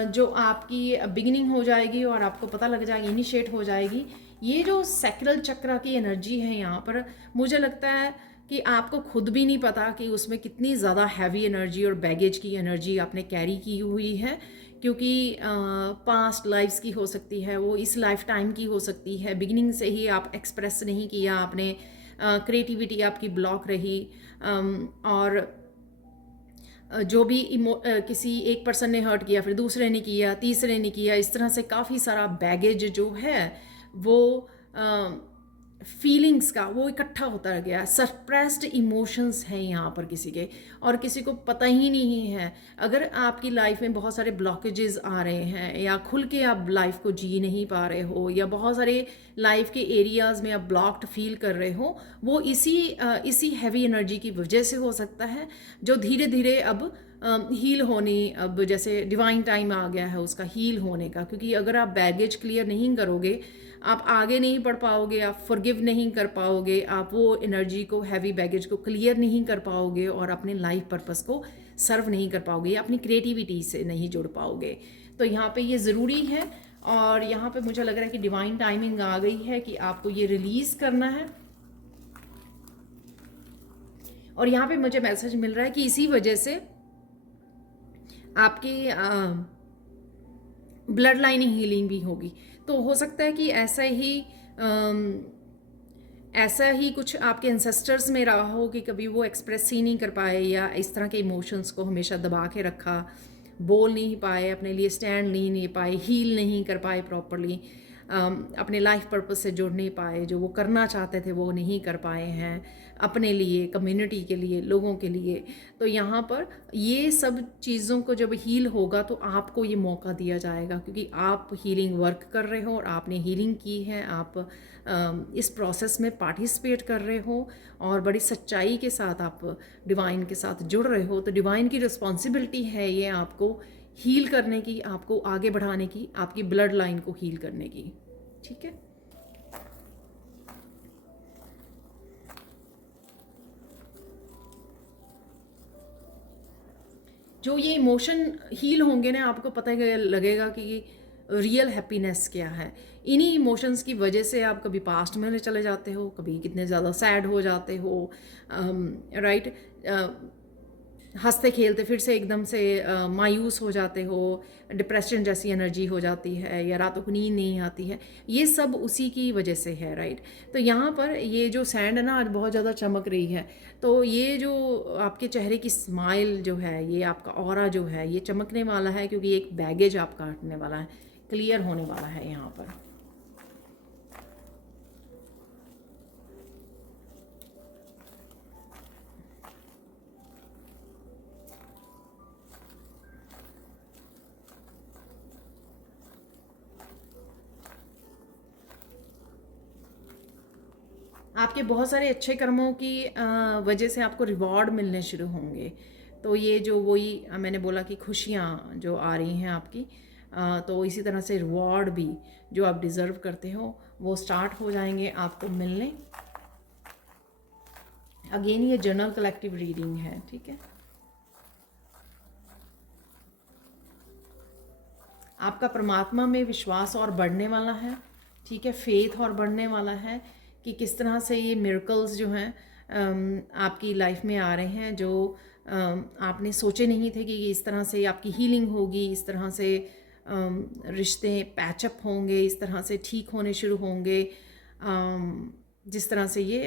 जो आपकी बिगिनिंग हो जाएगी और आपको पता लग जाएगी, इनिशिएट हो जाएगी। ये जो सैक्रल चक्र की एनर्जी है यहाँ पर, मुझे लगता है कि आपको खुद भी नहीं पता कि उसमें कितनी ज़्यादा हैवी एनर्जी और बैगेज की एनर्जी आपने कैरी की हुई है, क्योंकि पास्ट लाइफ्स की हो सकती है, वो इस लाइफ टाइम की हो सकती है। बिगिनिंग से ही आप एक्सप्रेस नहीं किया आपने, क्रिएटिविटी आपकी ब्लॉक रही, और जो भी किसी एक पर्सन ने हर्ट किया, फिर दूसरे ने किया, तीसरे ने किया, इस तरह से काफ़ी सारा बैगेज जो है वो फीलिंग्स का वो इकट्ठा होता गया। सरप्रेस्ड इमोशंस हैं यहाँ पर किसी के, और किसी को पता ही नहीं है। अगर आपकी लाइफ में बहुत सारे ब्लॉकेजेस आ रहे हैं, या खुल के आप लाइफ को जी नहीं पा रहे हो, या बहुत सारे लाइफ के एरियाज़ में आप ब्लॉक्ड फील कर रहे हो, वो इसी हैवी एनर्जी की वजह से हो सकता है, जो धीरे धीरे अब हील होने, अब जैसे डिवाइन टाइम आ गया है उसका हील होने का। क्योंकि अगर आप बैगेज क्लियर नहीं करोगे, आप आगे नहीं बढ़ पाओगे, आप फॉरगिव नहीं कर पाओगे, आप वो एनर्जी को, हैवी बैगेज को क्लियर नहीं कर पाओगे, और अपने लाइफ पर्पस को सर्व नहीं कर पाओगे, अपनी क्रिएटिविटी से नहीं जुड़ पाओगे। तो यहाँ पे ये ज़रूरी है, और यहाँ पे मुझे लग रहा है कि डिवाइन टाइमिंग आ गई है कि आपको ये रिलीज़ करना है। और यहाँ पे मुझे मैसेज मिल रहा है कि इसी वजह से आपकी ब्लड लाइनिंग हीलिंग भी होगी। तो हो सकता है कि ऐसा ही कुछ आपके एंसेस्टर्स में रहा हो कि कभी वो एक्सप्रेस ही नहीं कर पाए, या इस तरह के इमोशंस को हमेशा दबा के रखा, बोल नहीं पाए, अपने लिए स्टैंड नहीं पाए, हील नहीं कर पाए प्रॉपरली, अपने लाइफ पर्पस से जुड़ नहीं पाए, जो वो करना चाहते थे वो नहीं कर पाए हैं अपने लिए, कम्युनिटी के लिए, लोगों के लिए। तो यहाँ पर ये सब चीज़ों को जब हील होगा तो आपको ये मौका दिया जाएगा, क्योंकि आप हीलिंग वर्क कर रहे हो और आपने हीलिंग की है, आप इस प्रोसेस में पार्टिसिपेट कर रहे हो, और बड़ी सच्चाई के साथ आप डिवाइन के साथ जुड़ रहे हो। तो डिवाइन की रिस्पॉन्सिबिलिटी है ये आपको हील करने की, आपको आगे बढ़ाने की, आपकी ब्लड लाइन को हील करने की, ठीक है। जो ये इमोशन हील होंगे ना, आपको पता लगेगा कि रियल हैप्पीनेस क्या है। इन्हीं इमोशंस की वजह से आप कभी पास्ट में चले जाते हो, कभी कितने ज़्यादा सैड हो जाते हो, राइट, हंसते खेलते फिर से एकदम से मायूस हो जाते हो, डिप्रेशन जैसी एनर्जी हो जाती है, या रातों को नींद नहीं आती है। ये सब उसी की वजह से है, राइट। तो यहाँ पर ये जो सैंड है ना, आज बहुत ज़्यादा चमक रही है, तो ये जो आपके चेहरे की स्माइल जो है, ये आपका ऑरा जो है, ये चमकने वाला है, क्योंकि एक बैगेज आपका हटने वाला है, क्लियर होने वाला है यहाँ पर। आपके बहुत सारे अच्छे कर्मों की वजह से आपको रिवॉर्ड मिलने शुरू होंगे। तो ये जो वही मैंने बोला कि खुशियाँ जो आ रही हैं आपकी, तो इसी तरह से रिवॉर्ड भी जो आप डिज़र्व करते हो वो स्टार्ट हो जाएंगे आपको मिलने। अगेन ये जनरल कलेक्टिव रीडिंग है, ठीक है। आपका परमात्मा में विश्वास और बढ़ने वाला है, ठीक है, फेथ और बढ़ने वाला है कि किस तरह से ये मिरेकल्स जो हैं आपकी लाइफ में आ रहे हैं, जो आपने सोचे नहीं थे कि इस तरह से आपकी हीलिंग होगी, इस तरह से रिश्ते पैचअप होंगे, इस तरह से ठीक होने शुरू होंगे। जिस तरह से ये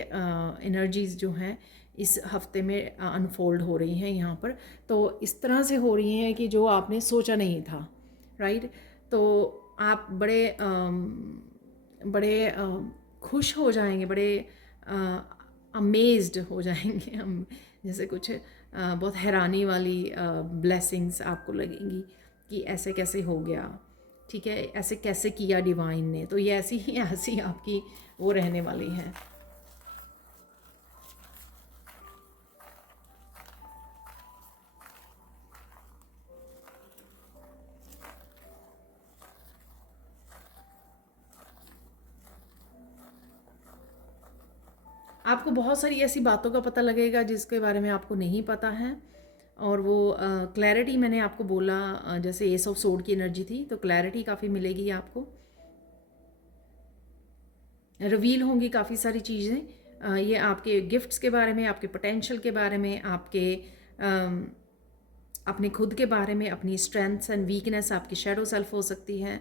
एनर्जीज़ जो हैं इस हफ्ते में अनफोल्ड हो रही हैं यहाँ पर, तो इस तरह से हो रही हैं कि जो आपने सोचा नहीं था, राइट। तो आप बड़े खुश हो जाएंगे, बड़े अमेज्ड हो जाएंगे हम, जैसे कुछ बहुत हैरानी वाली ब्लेसिंग्स आपको लगेंगी कि ऐसे कैसे हो गया, ठीक है, ऐसे कैसे किया डिवाइन ने। तो ये ऐसी आपकी वो रहने वाली है। आपको बहुत सारी ऐसी बातों का पता लगेगा जिसके बारे में आपको नहीं पता है, और वो क्लैरिटी मैंने आपको बोला, जैसे एस ऑफ सोड की एनर्जी थी, तो क्लैरिटी काफ़ी मिलेगी आपको, रिवील होंगी काफ़ी सारी चीज़ें। ये आपके गिफ्ट्स के बारे में, आपके पोटेंशियल के बारे में, आपके अपने खुद के बारे में, अपनी स्ट्रेंथ्स एंड वीकनेस, आपकी शेडो सेल्फ हो सकती है,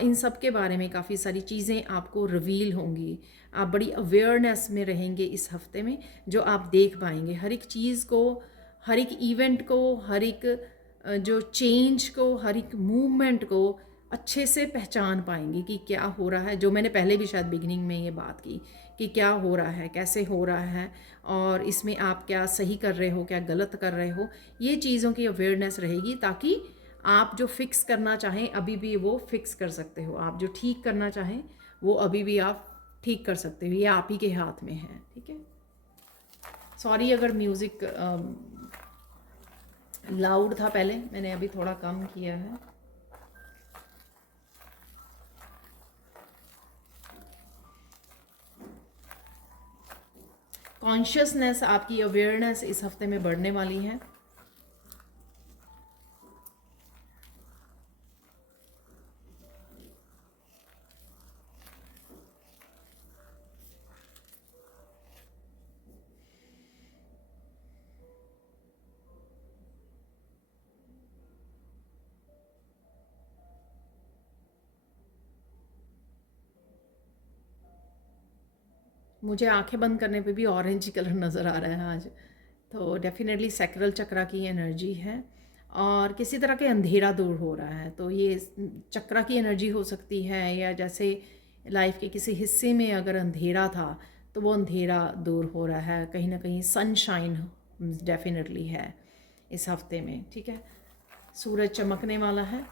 इन सब के बारे में काफ़ी सारी चीज़ें आपको रिवील होंगी। आप बड़ी अवेयरनेस में रहेंगे इस हफ्ते में, जो आप देख पाएंगे हर एक चीज़ को, हर एक इवेंट को, हर एक जो चेंज को, हर एक मूवमेंट को अच्छे से पहचान पाएंगे कि क्या हो रहा है। जो मैंने पहले भी शायद बिगिनिंग में ये बात की कि क्या हो रहा है, कैसे हो रहा है, और इसमें आप क्या सही कर रहे हो, क्या गलत कर रहे हो, ये चीज़ों की अवेयरनेस रहेगी, ताकि आप जो फिक्स करना चाहें अभी भी वो फिक्स कर सकते हो। आप जो ठीक करना चाहें वो अभी भी आप ठीक कर सकते हो, ये आप ही के हाथ में है, ठीक है। सॉरी अगर म्यूज़िक लाउड था पहले, मैंने अभी थोड़ा कम किया है। कॉन्शियसनेस, आपकी अवेयरनेस इस हफ्ते में बढ़ने वाली है। मुझे आंखें बंद करने पे भी ऑरेंज कलर नज़र आ रहा है आज, तो डेफिनेटली सैक्रल चक्रा की एनर्जी है, और किसी तरह के अंधेरा दूर हो रहा है। तो ये चक्रा की एनर्जी हो सकती है, या जैसे लाइफ के किसी हिस्से में अगर अंधेरा था तो वो अंधेरा दूर हो रहा है, कहीं ना कहीं सनशाइन डेफिनेटली है इस हफ्ते में, ठीक है। सूरज चमकने वाला है।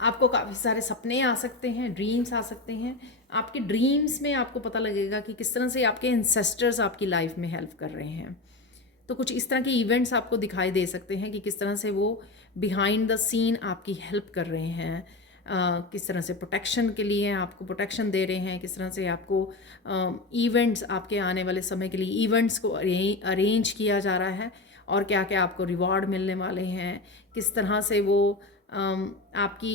आपको काफ़ी सारे सपने आ सकते हैं, ड्रीम्स आ सकते हैं। आपके ड्रीम्स में आपको पता लगेगा कि किस तरह से आपके एंसेस्टर्स आपकी लाइफ में हेल्प कर रहे हैं। तो कुछ इस तरह के इवेंट्स आपको दिखाई दे सकते हैं कि किस तरह से वो बिहाइंड द सीन आपकी हेल्प कर रहे हैं, किस तरह से प्रोटेक्शन के लिए आपको प्रोटेक्शन दे रहे हैं, किस तरह से आपको इवेंट्स, आपके आने वाले समय के लिए इवेंट्स को अरेंज किया जा रहा है, और क्या क्या आपको रिवॉर्ड मिलने वाले हैं, किस तरह से वो आपकी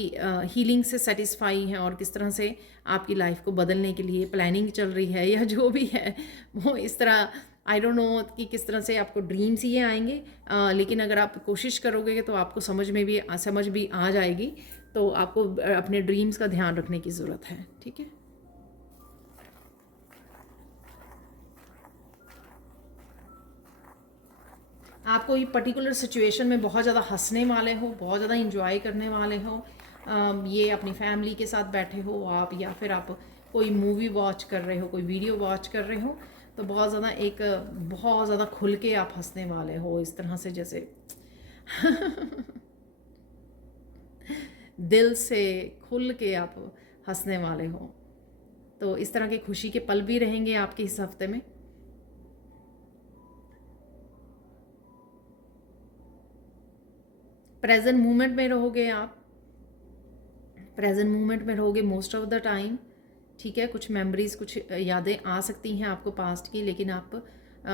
हीलिंग से सेटिस्फाई हैं, और किस तरह से आपकी लाइफ को बदलने के लिए प्लानिंग चल रही है, या जो भी है वो इस तरह। आई डोंट नो कि किस तरह से आपको ड्रीम्स ये आएंगे, लेकिन अगर आप कोशिश करोगे तो आपको समझ भी आ जाएगी। तो आपको अपने ड्रीम्स का ध्यान रखने की ज़रूरत है, ठीक है। आप कोई पर्टिकुलर सिचुएशन में बहुत ज़्यादा हंसने वाले हो, बहुत ज़्यादा इंजॉय करने वाले हो, ये अपनी फैमिली के साथ बैठे हो आप, या फिर आप कोई मूवी वॉच कर रहे हो, कोई वीडियो वॉच कर रहे हो, तो बहुत ज़्यादा खुल के आप हंसने वाले हो, इस तरह से जैसे दिल से खुल के आप हंसने वाले हो। तो इस तरह के खुशी के पल भी रहेंगे आपके इस हफ्ते में। प्रेजेंट मोमेंट में रहोगे आप, प्रेजेंट मोमेंट में रहोगे मोस्ट ऑफ द टाइम, ठीक है। कुछ मेमोरीज, कुछ यादें आ सकती हैं आपको पास्ट की, लेकिन आप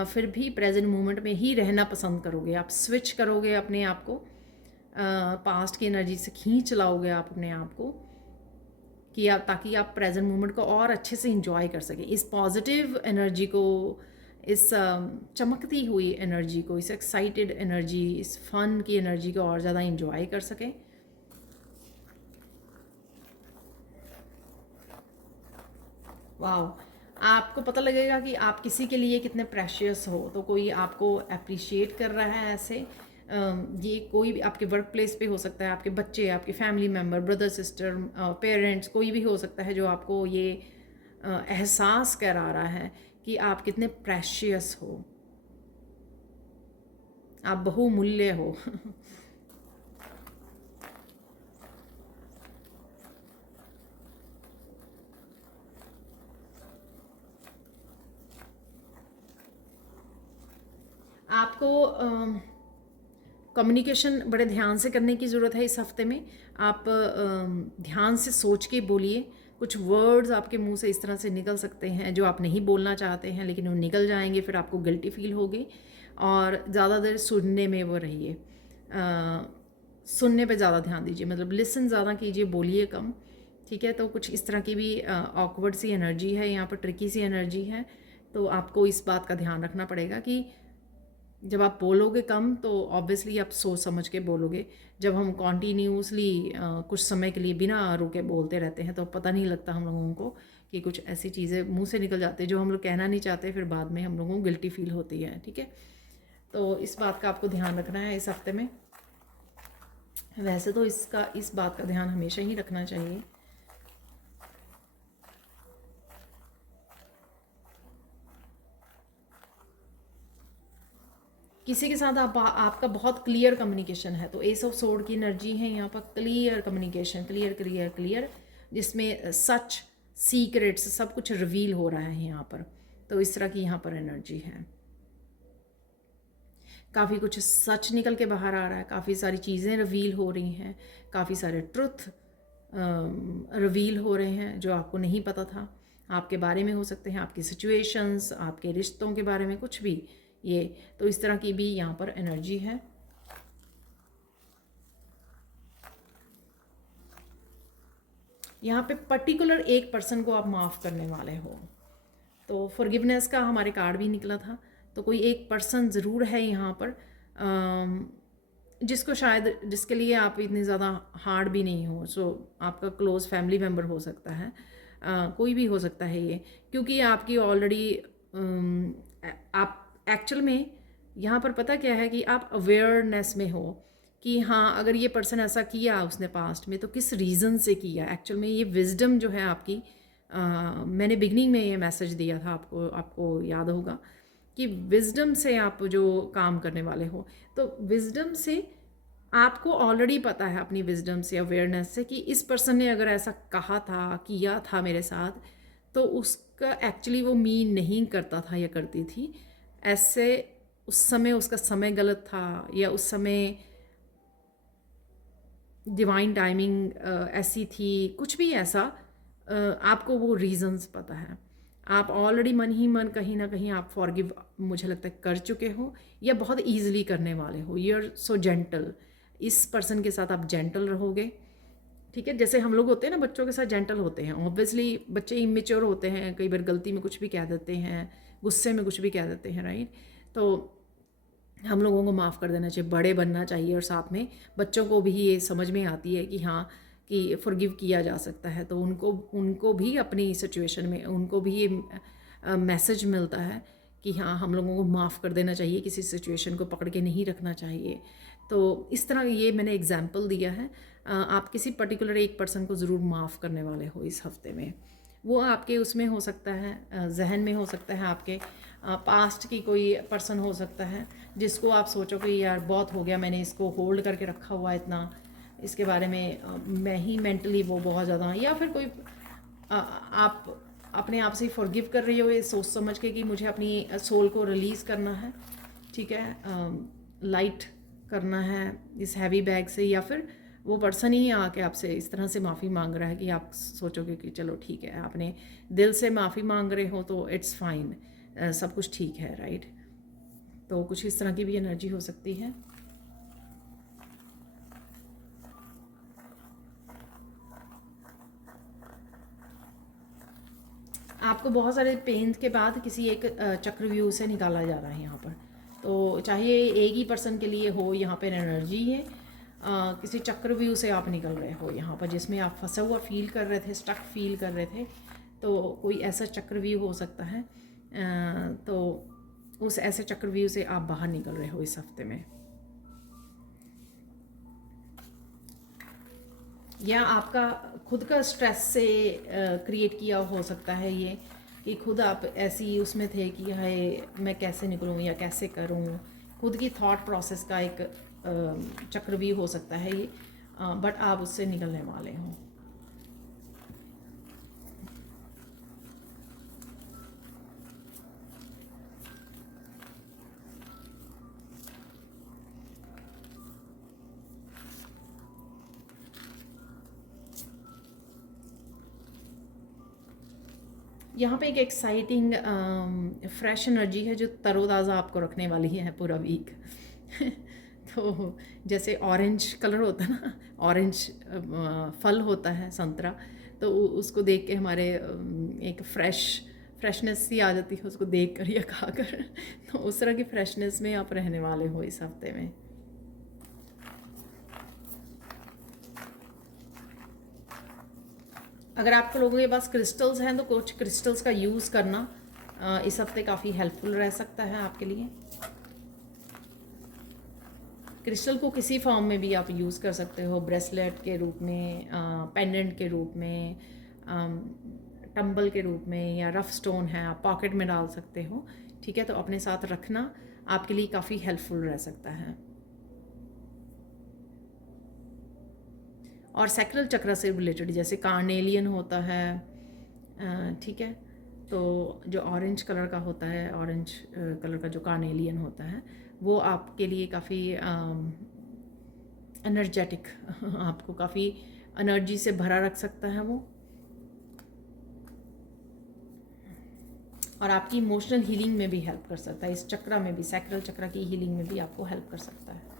फिर भी प्रेजेंट मोमेंट में ही रहना पसंद करोगे। आप स्विच करोगे अपने आप को, पास्ट की एनर्जी से खींच लाओगे आप अपने आप को, कि आप, ताकि आप प्रेजेंट मोमेंट को और अच्छे से इंजॉय कर सकें। इस पॉजिटिव एनर्जी को, इस चमकती हुई एनर्जी को, इस एक्साइटेड एनर्जी, इस फन की एनर्जी को और ज़्यादा इंजॉय कर सकें। वाओ, आपको पता लगेगा कि आप किसी के लिए कितने प्रेशियस हो। तो कोई आपको अप्रिशिएट कर रहा है ऐसे, ये कोई भी आपके वर्क प्लेस पे हो सकता है, आपके बच्चे, आपके family member, brother sister, parents, कोई भी हो सकता है जो आपको ये एहसास करा रहा है कि आप कितने प्रेशियस हो, आप बहुमूल्य हो। आपको कम्युनिकेशन बड़े ध्यान से करने की ज़रूरत है इस हफ्ते में। आप ध्यान से सोच के बोलिए। कुछ वर्ड्स आपके मुंह से इस तरह से निकल सकते हैं जो आप नहीं बोलना चाहते हैं, लेकिन वो निकल जाएंगे, फिर आपको गिल्टी फील होगी। और ज़्यादा देर सुनने में वो रहिए, सुनने पे ज़्यादा ध्यान दीजिए, मतलब लिसन ज़्यादा कीजिए, बोलिए कम, ठीक है। तो कुछ इस तरह की भी ऑकवर्ड सी एनर्जी है यहाँ पर, ट्रिकी सी एनर्जी है। तो आपको इस बात का ध्यान रखना पड़ेगा कि जब आप बोलोगे कम तो ऑब्वियसली आप सोच समझ के बोलोगे। जब हम कॉन्टीन्यूसली कुछ समय के लिए बिना रुके बोलते रहते हैं तो पता नहीं लगता हम लोगों को कि कुछ ऐसी चीज़ें मुंह से निकल जाती है जो हम लोग कहना नहीं चाहते, फिर बाद में हम लोगों को गिल्टी फील होती है, ठीक है। तो इस बात का आपको ध्यान रखना है इस हफ्ते में। वैसे तो इस बात का ध्यान हमेशा ही रखना चाहिए। किसी के साथ आपका बहुत क्लियर कम्युनिकेशन है, तो एस ऑफ सोर्ड की एनर्जी है यहाँ पर, clear communication, clear clear clear, जिसमें सच, सीक्रेट्स, सब कुछ रिवील हो रहा है यहाँ पर। तो इस तरह की यहाँ पर एनर्जी है। काफ़ी कुछ सच निकल के बाहर आ रहा है, काफ़ी सारी चीज़ें रिवील हो रही हैं, काफ़ी सारे ट्रुथ रिवील हो रहे हैं जो आपको नहीं पता था, आपके बारे में हो सकते हैं, आपकी सिचुएशंस, आपके रिश्तों के बारे में, कुछ भी ये। तो इस तरह की भी यहाँ पर एनर्जी है। यहाँ पे पर्टिकुलर एक पर्सन को आप माफ़ करने वाले हो। तो फॉरगिवनेस का हमारे कार्ड भी निकला था। तो कोई एक पर्सन ज़रूर है यहाँ पर जिसको शायद, जिसके लिए आप इतने ज़्यादा हार्ड भी नहीं हो। सो आपका क्लोज़ फैमिली मेम्बर हो सकता है, कोई भी हो सकता है ये, क्योंकि आपकी ऑलरेडी आप एक्चुअल में यहाँ पर पता क्या है कि आप अवेयरनेस में हो कि हाँ, अगर ये पर्सन ऐसा किया उसने पास्ट में तो किस रीज़न से किया। एक्चुअल में ये विजडम जो है आपकी, मैंने बिगनिंग में ये मैसेज दिया था आपको याद होगा कि विजडम से आप जो काम करने वाले हो, तो विजडम से आपको ऑलरेडी पता है, अपनी विजडम से, अवेयरनेस से, कि इस पर्सन ने अगर ऐसा कहा था, किया था मेरे साथ, तो उसका एक्चुअली वो मीन नहीं करता था या करती थी ऐसे। उस समय उसका समय गलत था, या उस समय डिवाइन टाइमिंग ऐसी थी, कुछ भी ऐसा, आपको वो रीजंस पता है। आप ऑलरेडी मन ही मन कहीं ना कहीं आप फॉरगिव, मुझे लगता है, कर चुके हो, या बहुत ईजिली करने वाले हो। यू आर सो जेंटल, इस पर्सन के साथ आप जेंटल रहोगे, ठीक है। जैसे हम लोग होते हैं ना, बच्चों के साथ जेंटल होते हैं। ऑब्वियसली बच्चे इमेच्योर होते हैं, कई बार गलती में कुछ भी कह देते हैं, गुस्से में कुछ भी कह देते हैं, राइट। तो हम लोगों को माफ़ कर देना चाहिए, बड़े बनना चाहिए, और साथ में बच्चों को भी ये समझ में आती है कि हाँ, कि फॉरगिव किया जा सकता है। तो उनको भी अपनी सिचुएशन में उनको भी ये मैसेज मिलता है कि हाँ, हम लोगों को माफ़ कर देना चाहिए, किसी सिचुएशन को पकड़ के नहीं रखना चाहिए। तो इस तरह ये मैंने एग्जाम्पल दिया है। आप किसी पर्टिकुलर एक पर्सन को ज़रूर माफ़ करने वाले हो इस हफ्ते में। वो आपके उसमें हो सकता है, जहन में हो सकता है, आपके पास्ट की कोई पर्सन हो सकता है जिसको आप सोचो कि यार बहुत हो गया, मैंने इसको होल्ड करके रखा हुआ है इतना, इसके बारे में मैं ही मेंटली वो बहुत ज़्यादा, या फिर कोई आप अपने आप से ही फॉरगिव कर रही हो ये सोच समझ के कि मुझे अपनी सोल को रिलीज़ करना है, ठीक है, लाइट करना है इस हैवी बैग से, या फिर वो पर्सन ही आके आपसे इस तरह से माफ़ी मांग रहा है कि आप सोचोगे कि चलो ठीक है, आपने दिल से माफ़ी मांग रहे हो तो इट्स फाइन, सब कुछ ठीक है, राइट। तो कुछ इस तरह की भी एनर्जी हो सकती है। आपको बहुत सारे पेन के बाद किसी एक चक्रव्यूह से निकाला जा रहा है यहाँ पर। तो चाहे एक ही पर्सन के लिए हो, यहाँ पर एनर्जी है किसी चक्रव्यूह से आप निकल रहे हो यहाँ पर, जिसमें आप फंसा हुआ फील कर रहे थे, स्टक फील कर रहे थे। तो कोई ऐसा चक्रव्यूह हो सकता है, तो उस ऐसे चक्रव्यूह से आप बाहर निकल रहे हो इस हफ्ते में। या आपका खुद का स्ट्रेस से क्रिएट किया हो सकता है ये, कि खुद आप ऐसी उसमें थे कि हाय मैं कैसे निकलूँ या कैसे करूँ, खुद की थॉट प्रोसेस का एक चक्रव्यूह हो सकता है ये, बट आप उससे निकलने वाले हों। यहाँ पे एक एक्साइटिंग फ्रेश एनर्जी है जो तरोताज़ा आपको रखने वाली है पूरा वीक। तो जैसे ऑरेंज कलर होता है ना, ऑरेंज फल होता है संतरा, तो उसको देख के हमारे एक फ्रेशनेस सी आ जाती है उसको देख कर या खा कर। तो उस तरह की फ्रेशनेस में आप रहने वाले हो इस हफ्ते में। अगर आपको लोगों के पास क्रिस्टल्स हैं तो कुछ क्रिस्टल्स का यूज़ करना इस हफ्ते काफ़ी हेल्पफुल रह सकता है आपके लिए। क्रिस्टल को किसी फॉर्म में भी आप यूज़ कर सकते हो, ब्रेसलेट के रूप में, पेंडेंट के रूप में, टंबल के रूप में, या रफ स्टोन है आप पॉकेट में डाल सकते हो, ठीक है। तो अपने साथ रखना आपके लिए काफ़ी हेल्पफुल रह सकता है। और सैक्रल चक्र से रिलेटेड जैसे कार्नेलियन होता है, ठीक है, तो जो ऑरेंज कलर का होता है, ऑरेंज कलर का जो कार्नेलियन होता है, वो आपके लिए काफ़ी एनर्जेटिक आपको काफ़ी एनर्जी से भरा रख सकता है वो, और आपकी इमोशनल हीलिंग में भी हेल्प कर सकता है। इस चक्र में भी, सैक्रल चक्र की हीलिंग में भी आपको हेल्प कर सकता है।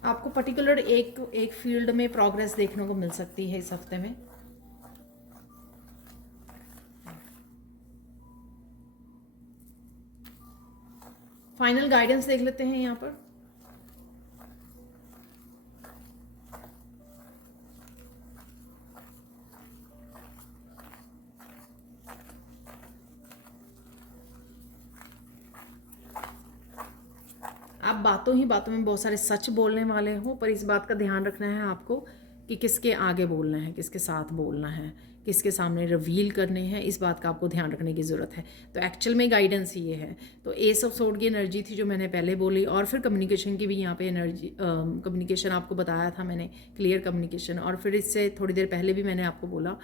आपको पर्टिकुलर एक फील्ड में प्रोग्रेस देखने को मिल सकती है इस हफ्ते में। फाइनल गाइडेंस देख लेते हैं यहाँ पर। आप बातों ही बातों में बहुत सारे सच बोलने वाले हो, पर इस बात का ध्यान रखना है आपको कि किसके आगे बोलना है, किसके साथ बोलना है, किसके सामने रिवील करने हैं, इस बात का आपको ध्यान रखने की ज़रूरत है। तो एक्चुअल में गाइडेंस ये है। तो एस ऑफ सोर्ड की एनर्जी थी जो मैंने पहले बोली, और फिर कम्युनिकेशन की भी यहाँ पे एनर्जी, कम्युनिकेशन आपको बताया था मैंने, क्लियर कम्युनिकेशन। और फिर इससे थोड़ी देर पहले भी मैंने आपको बोला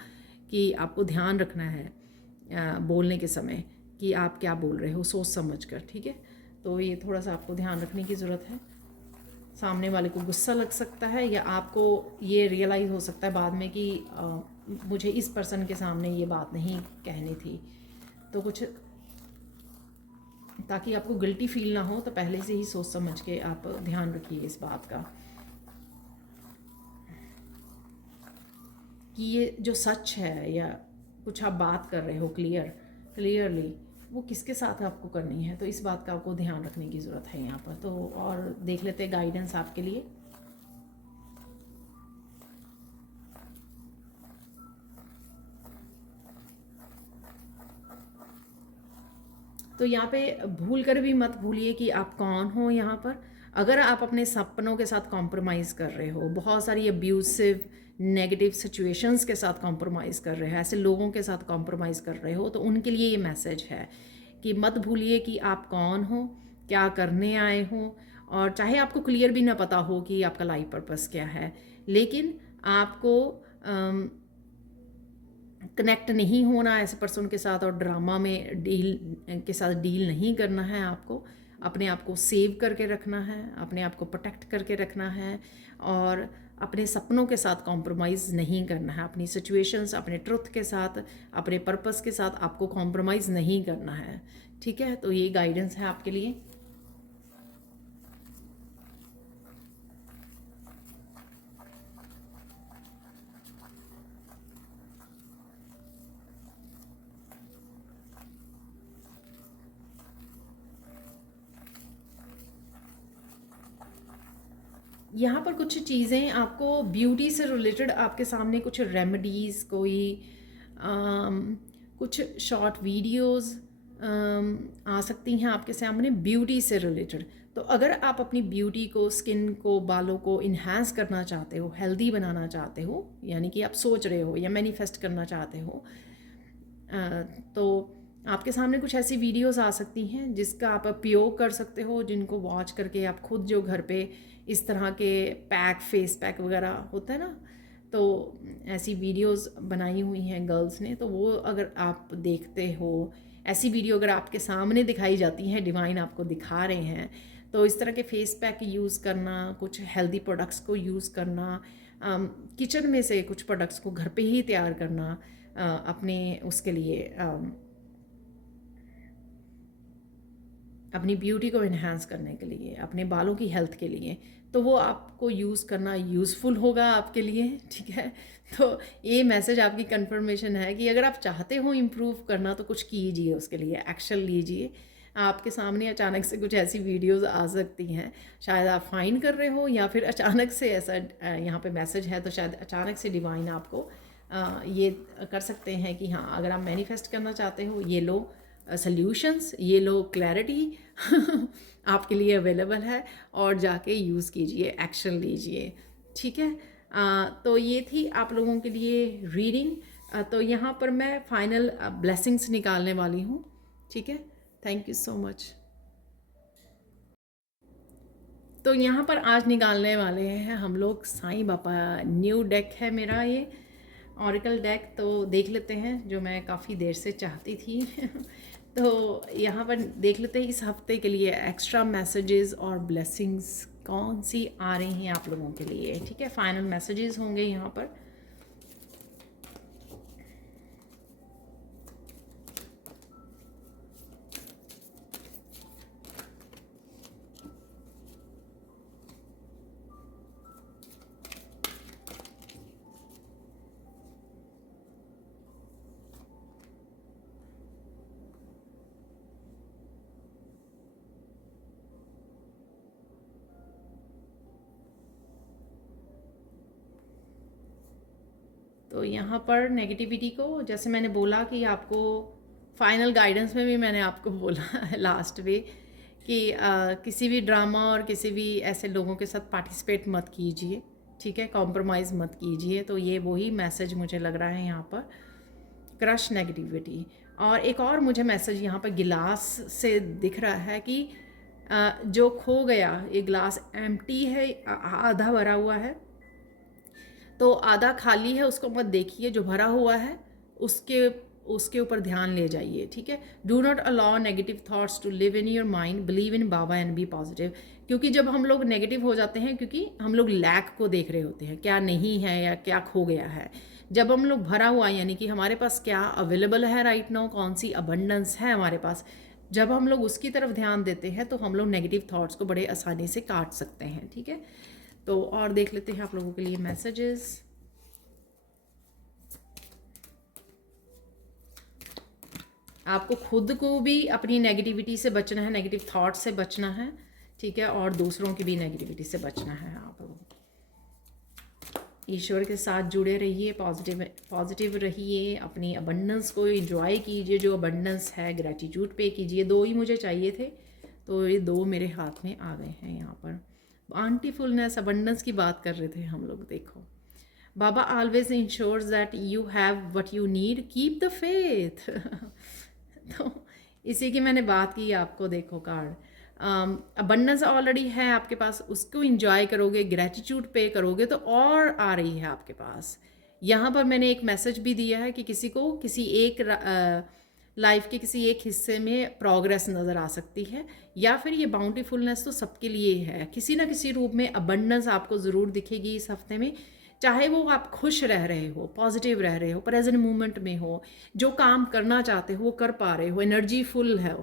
कि आपको ध्यान रखना है बोलने के समय कि आप क्या बोल रहे हो, सोच समझ कर, ठीक है। तो ये थोड़ा सा आपको ध्यान रखने की ज़रूरत है। सामने वाले को गुस्सा लग सकता है, या आपको ये रियलाइज़ हो सकता है बाद में कि मुझे इस पर्सन के सामने ये बात नहीं कहनी थी। तो कुछ ताकि आपको गिल्टी फील ना हो, तो पहले से ही सोच समझ के आप ध्यान रखिए इस बात का कि ये जो सच है या कुछ आप बात कर रहे हो क्लियरली, वो किसके साथ आपको करनी है। तो इस बात का आपको ध्यान रखने की ज़रूरत है यहाँ पर। तो और देख लेते हैं गाइडेंस आपके लिए। तो यहाँ पे भूल कर भी मत भूलिए कि आप कौन हो यहाँ पर। अगर आप अपने सपनों के साथ कॉम्प्रोमाइज़ कर रहे हो, बहुत सारी अब्यूसिव नेगेटिव सिचुएशंस के साथ कॉम्प्रोमाइज़ कर रहे हो, ऐसे लोगों के साथ कॉम्प्रोमाइज़ कर रहे हो, तो उनके लिए ये मैसेज है कि मत भूलिए कि आप कौन हो, क्या करने आए हो। और चाहे आपको क्लियर भी ना पता हो कि आपका लाइफ पर्पस क्या है, लेकिन आपको कनेक्ट नहीं होना ऐसे पर्सन के साथ और ड्रामा में डील के साथ डील नहीं करना है। आपको अपने आप को सेव करके रखना है, अपने आप को प्रोटेक्ट करके रखना है, और अपने सपनों के साथ कॉम्प्रोमाइज़ नहीं करना है। अपनी सिचुएशंस, अपने ट्रुथ के साथ, अपने पर्पस के साथ आपको कॉम्प्रोमाइज़ नहीं करना है। ठीक है, तो ये गाइडेंस है आपके लिए। यहाँ पर कुछ चीज़ें आपको ब्यूटी से रिलेटेड, आपके सामने कुछ रेमेडीज़, कोई कुछ शॉर्ट वीडियोस आ सकती हैं आपके सामने ब्यूटी से रिलेटेड। तो अगर आप अपनी ब्यूटी को, स्किन को, बालों को इन्हांस करना चाहते हो, हेल्दी बनाना चाहते हो, यानी कि आप सोच रहे हो या मैनिफेस्ट करना चाहते हो, तो आपके सामने कुछ ऐसी वीडियोस आ सकती हैं जिसका आप उपयोग कर सकते हो, जिनको वॉच करके आप खुद जो घर पे इस तरह के पैक, फेस पैक वगैरह होता है ना, तो ऐसी वीडियोस बनाई हुई हैं गर्ल्स ने, तो वो अगर आप देखते हो, ऐसी वीडियो अगर आपके सामने दिखाई जाती हैं, डिवाइन आपको दिखा रहे हैं, तो इस तरह के फेस पैक यूज़ करना, कुछ हेल्दी प्रोडक्ट्स को यूज़ करना, किचन में से कुछ प्रोडक्ट्स को घर पे ही तैयार करना, अपने उसके लिए अपनी ब्यूटी को इन्हांस करने के लिए, अपने बालों की हेल्थ के लिए, तो वो आपको यूज़ करना यूज़फुल होगा आपके लिए। ठीक है, तो ये मैसेज आपकी कंफर्मेशन है कि अगर आप चाहते हो इम्प्रूव करना तो कुछ कीजिए, उसके लिए एक्शन लीजिए। आपके सामने अचानक से कुछ ऐसी वीडियोस आ सकती हैं, शायद आप फाइंड कर रहे हो, या फिर अचानक से ऐसा यहाँ पे मैसेज है, तो शायद अचानक से डिवाइन आपको ये कर सकते हैं कि हाँ, अगर आप मैनिफेस्ट करना चाहते हो, ये लो सल्यूशंस, ये लो क्लैरिटी आपके लिए अवेलेबल है, और जाके यूज़ कीजिए, एक्शन लीजिए। ठीक है, तो ये थी आप लोगों के लिए रीडिंग। तो यहाँ पर मैं फाइनल ब्लेसिंग्स निकालने वाली हूँ। ठीक है, थैंक यू सो मच। तो यहाँ पर आज निकालने वाले हैं हम लोग साईं बाबा। न्यू डेक है मेरा ये ऑरिकल डेक, तो देख लेते हैं, जो मैं काफ़ी देर से चाहती थी। तो यहाँ पर देख लेते हैं इस हफ्ते के लिए एक्स्ट्रा मैसेजेस और ब्लेसिंग्स कौन सी आ रही हैं आप लोगों के लिए। ठीक है, फाइनल मैसेजेस होंगे यहाँ पर। तो यहाँ पर नेगेटिविटी को, जैसे मैंने बोला कि आपको फाइनल गाइडेंस में भी मैंने आपको बोला है लास्ट में कि किसी भी ड्रामा और किसी भी ऐसे लोगों के साथ पार्टिसिपेट मत कीजिए। ठीक है, कॉम्प्रोमाइज़ मत कीजिए। तो ये वही मैसेज मुझे लग रहा है यहाँ पर, क्रश नेगेटिविटी। और एक और मुझे मैसेज यहाँ पर गिलास से दिख रहा है कि जो खो गया, ये ग्लास एम्प्टी है, आधा भरा हुआ है, तो आधा खाली है उसको मत देखिए, जो भरा हुआ है उसके उसके ऊपर ध्यान ले जाइए। ठीक है, do not allow negative thoughts to live in your mind, believe in Baba and be positive. क्योंकि जब हम लोग नेगेटिव हो जाते हैं, क्योंकि हम लोग लैक को देख रहे होते हैं, क्या नहीं है या क्या खो गया है। जब हम लोग भरा हुआ, यानी कि हमारे पास क्या अवेलेबल है राइट नाउ, कौन सी अबंडेंस है हमारे पास, जब हम लोग उसकी तरफ ध्यान देते हैं तो हम लोग नेगेटिव थॉट्स को बड़े आसानी से काट सकते हैं। ठीक है, तो और देख लेते हैं आप लोगों के लिए मैसेजेस। आपको खुद को भी अपनी नेगेटिविटी से बचना है, नेगेटिव थॉट से बचना है। ठीक है, और दूसरों की भी नेगेटिविटी से बचना है। आप ईश्वर के साथ जुड़े रहिए, पॉजिटिव रहिए, अपनी अबंडेंस को एंजॉय कीजिए, जो अबंडेंस है ग्रैटिट्यूड पे कीजिए। 2 ही मुझे चाहिए थे, तो ये 2 मेरे हाथ में आ गए हैं। यहाँ पर आंटीफुलनेस, अबंडेंस की बात कर रहे थे हम लोग, देखो Baba always ensures that you have what you need, keep the faith. तो इसी की मैंने बात की आपको, देखो कार्ड अबंडेंस ऑलरेडी है आपके पास, उसको इंजॉय करोगे, ग्रेटिट्यूड पे करोगे तो और आ रही है आपके पास। यहाँ पर मैंने एक मैसेज भी दिया है कि किसी को किसी एक लाइफ के किसी एक हिस्से में प्रोग्रेस नज़र आ सकती है, या फिर ये बाउंटीफुलनेस तो सबके लिए है, किसी ना किसी रूप में अबंडेंस आपको ज़रूर दिखेगी इस हफ्ते में। चाहे वो आप खुश रह रहे हो, पॉजिटिव रह रहे हो, प्रेजेंट मोमेंट में हो, जो काम करना चाहते हो वो कर पा रहे हो, एनर्जी फुल है,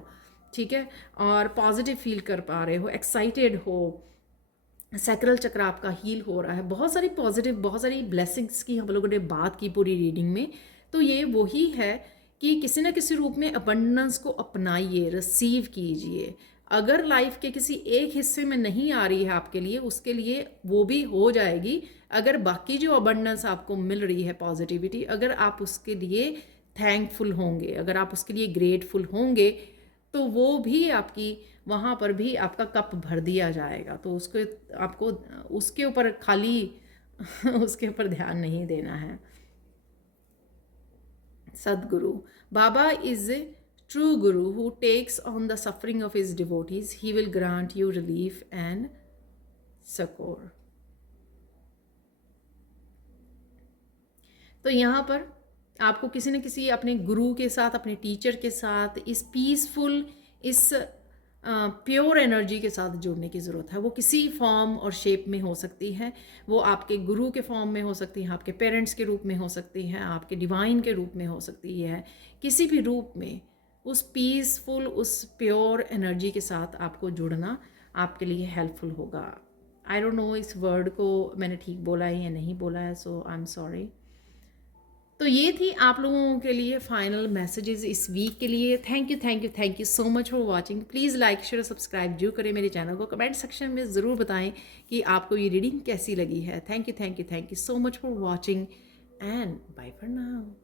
ठीक है, और पॉजिटिव फील कर पा रहे हो, एक्साइटेड हो, सैक्रल चक्र आपका हील हो रहा है, बहुत सारी पॉजिटिव, बहुत सारी ब्लेसिंग्स की हम लोगों ने बात की पूरी रीडिंग में। तो ये वही है कि किसी न किसी रूप में अबंडेंस को अपनाइए, रिसीव कीजिए। अगर लाइफ के किसी एक हिस्से में नहीं आ रही है आपके लिए, उसके लिए वो भी हो जाएगी। अगर बाकी जो अबंडेंस आपको मिल रही है, पॉजिटिविटी, अगर आप उसके लिए थैंकफुल होंगे, अगर आप उसके लिए ग्रेटफुल होंगे, तो वो भी आपकी वहाँ पर भी आपका कप भर दिया जाएगा। तो उसको आपको उसके ऊपर खाली उसके ऊपर ध्यान नहीं देना है। Sadguru Baba is a true guru who takes on the suffering of his devotees, he will grant you relief and succour. तो यहाँ पर आपको किसी न किसी अपने गुरु के साथ, अपने टीचर के साथ, इस पीसफुल, इस प्योर एनर्जी के साथ जुड़ने की ज़रूरत है। वो किसी फॉर्म और शेप में हो सकती है, वो आपके गुरु के फॉर्म में हो सकती है, आपके पेरेंट्स के रूप में हो सकती है, आपके डिवाइन के रूप में हो सकती है, किसी भी रूप में उस पीसफुल, उस प्योर एनर्जी के साथ आपको जुड़ना आपके लिए हेल्पफुल होगा। आई डोंट नो इस वर्ड को मैंने ठीक बोला है या नहीं बोला है, सो आई एम सॉरी। तो ये थी आप लोगों के लिए फाइनल मैसेजेस इस वीक के लिए। Thank you thank you thank you so much for watching. Please like share subscribe जरूर करें मेरे चैनल को। कमेंट सेक्शन में ज़रूर बताएं कि आपको ये रीडिंग कैसी लगी है। Thank you so much for watching and bye for now.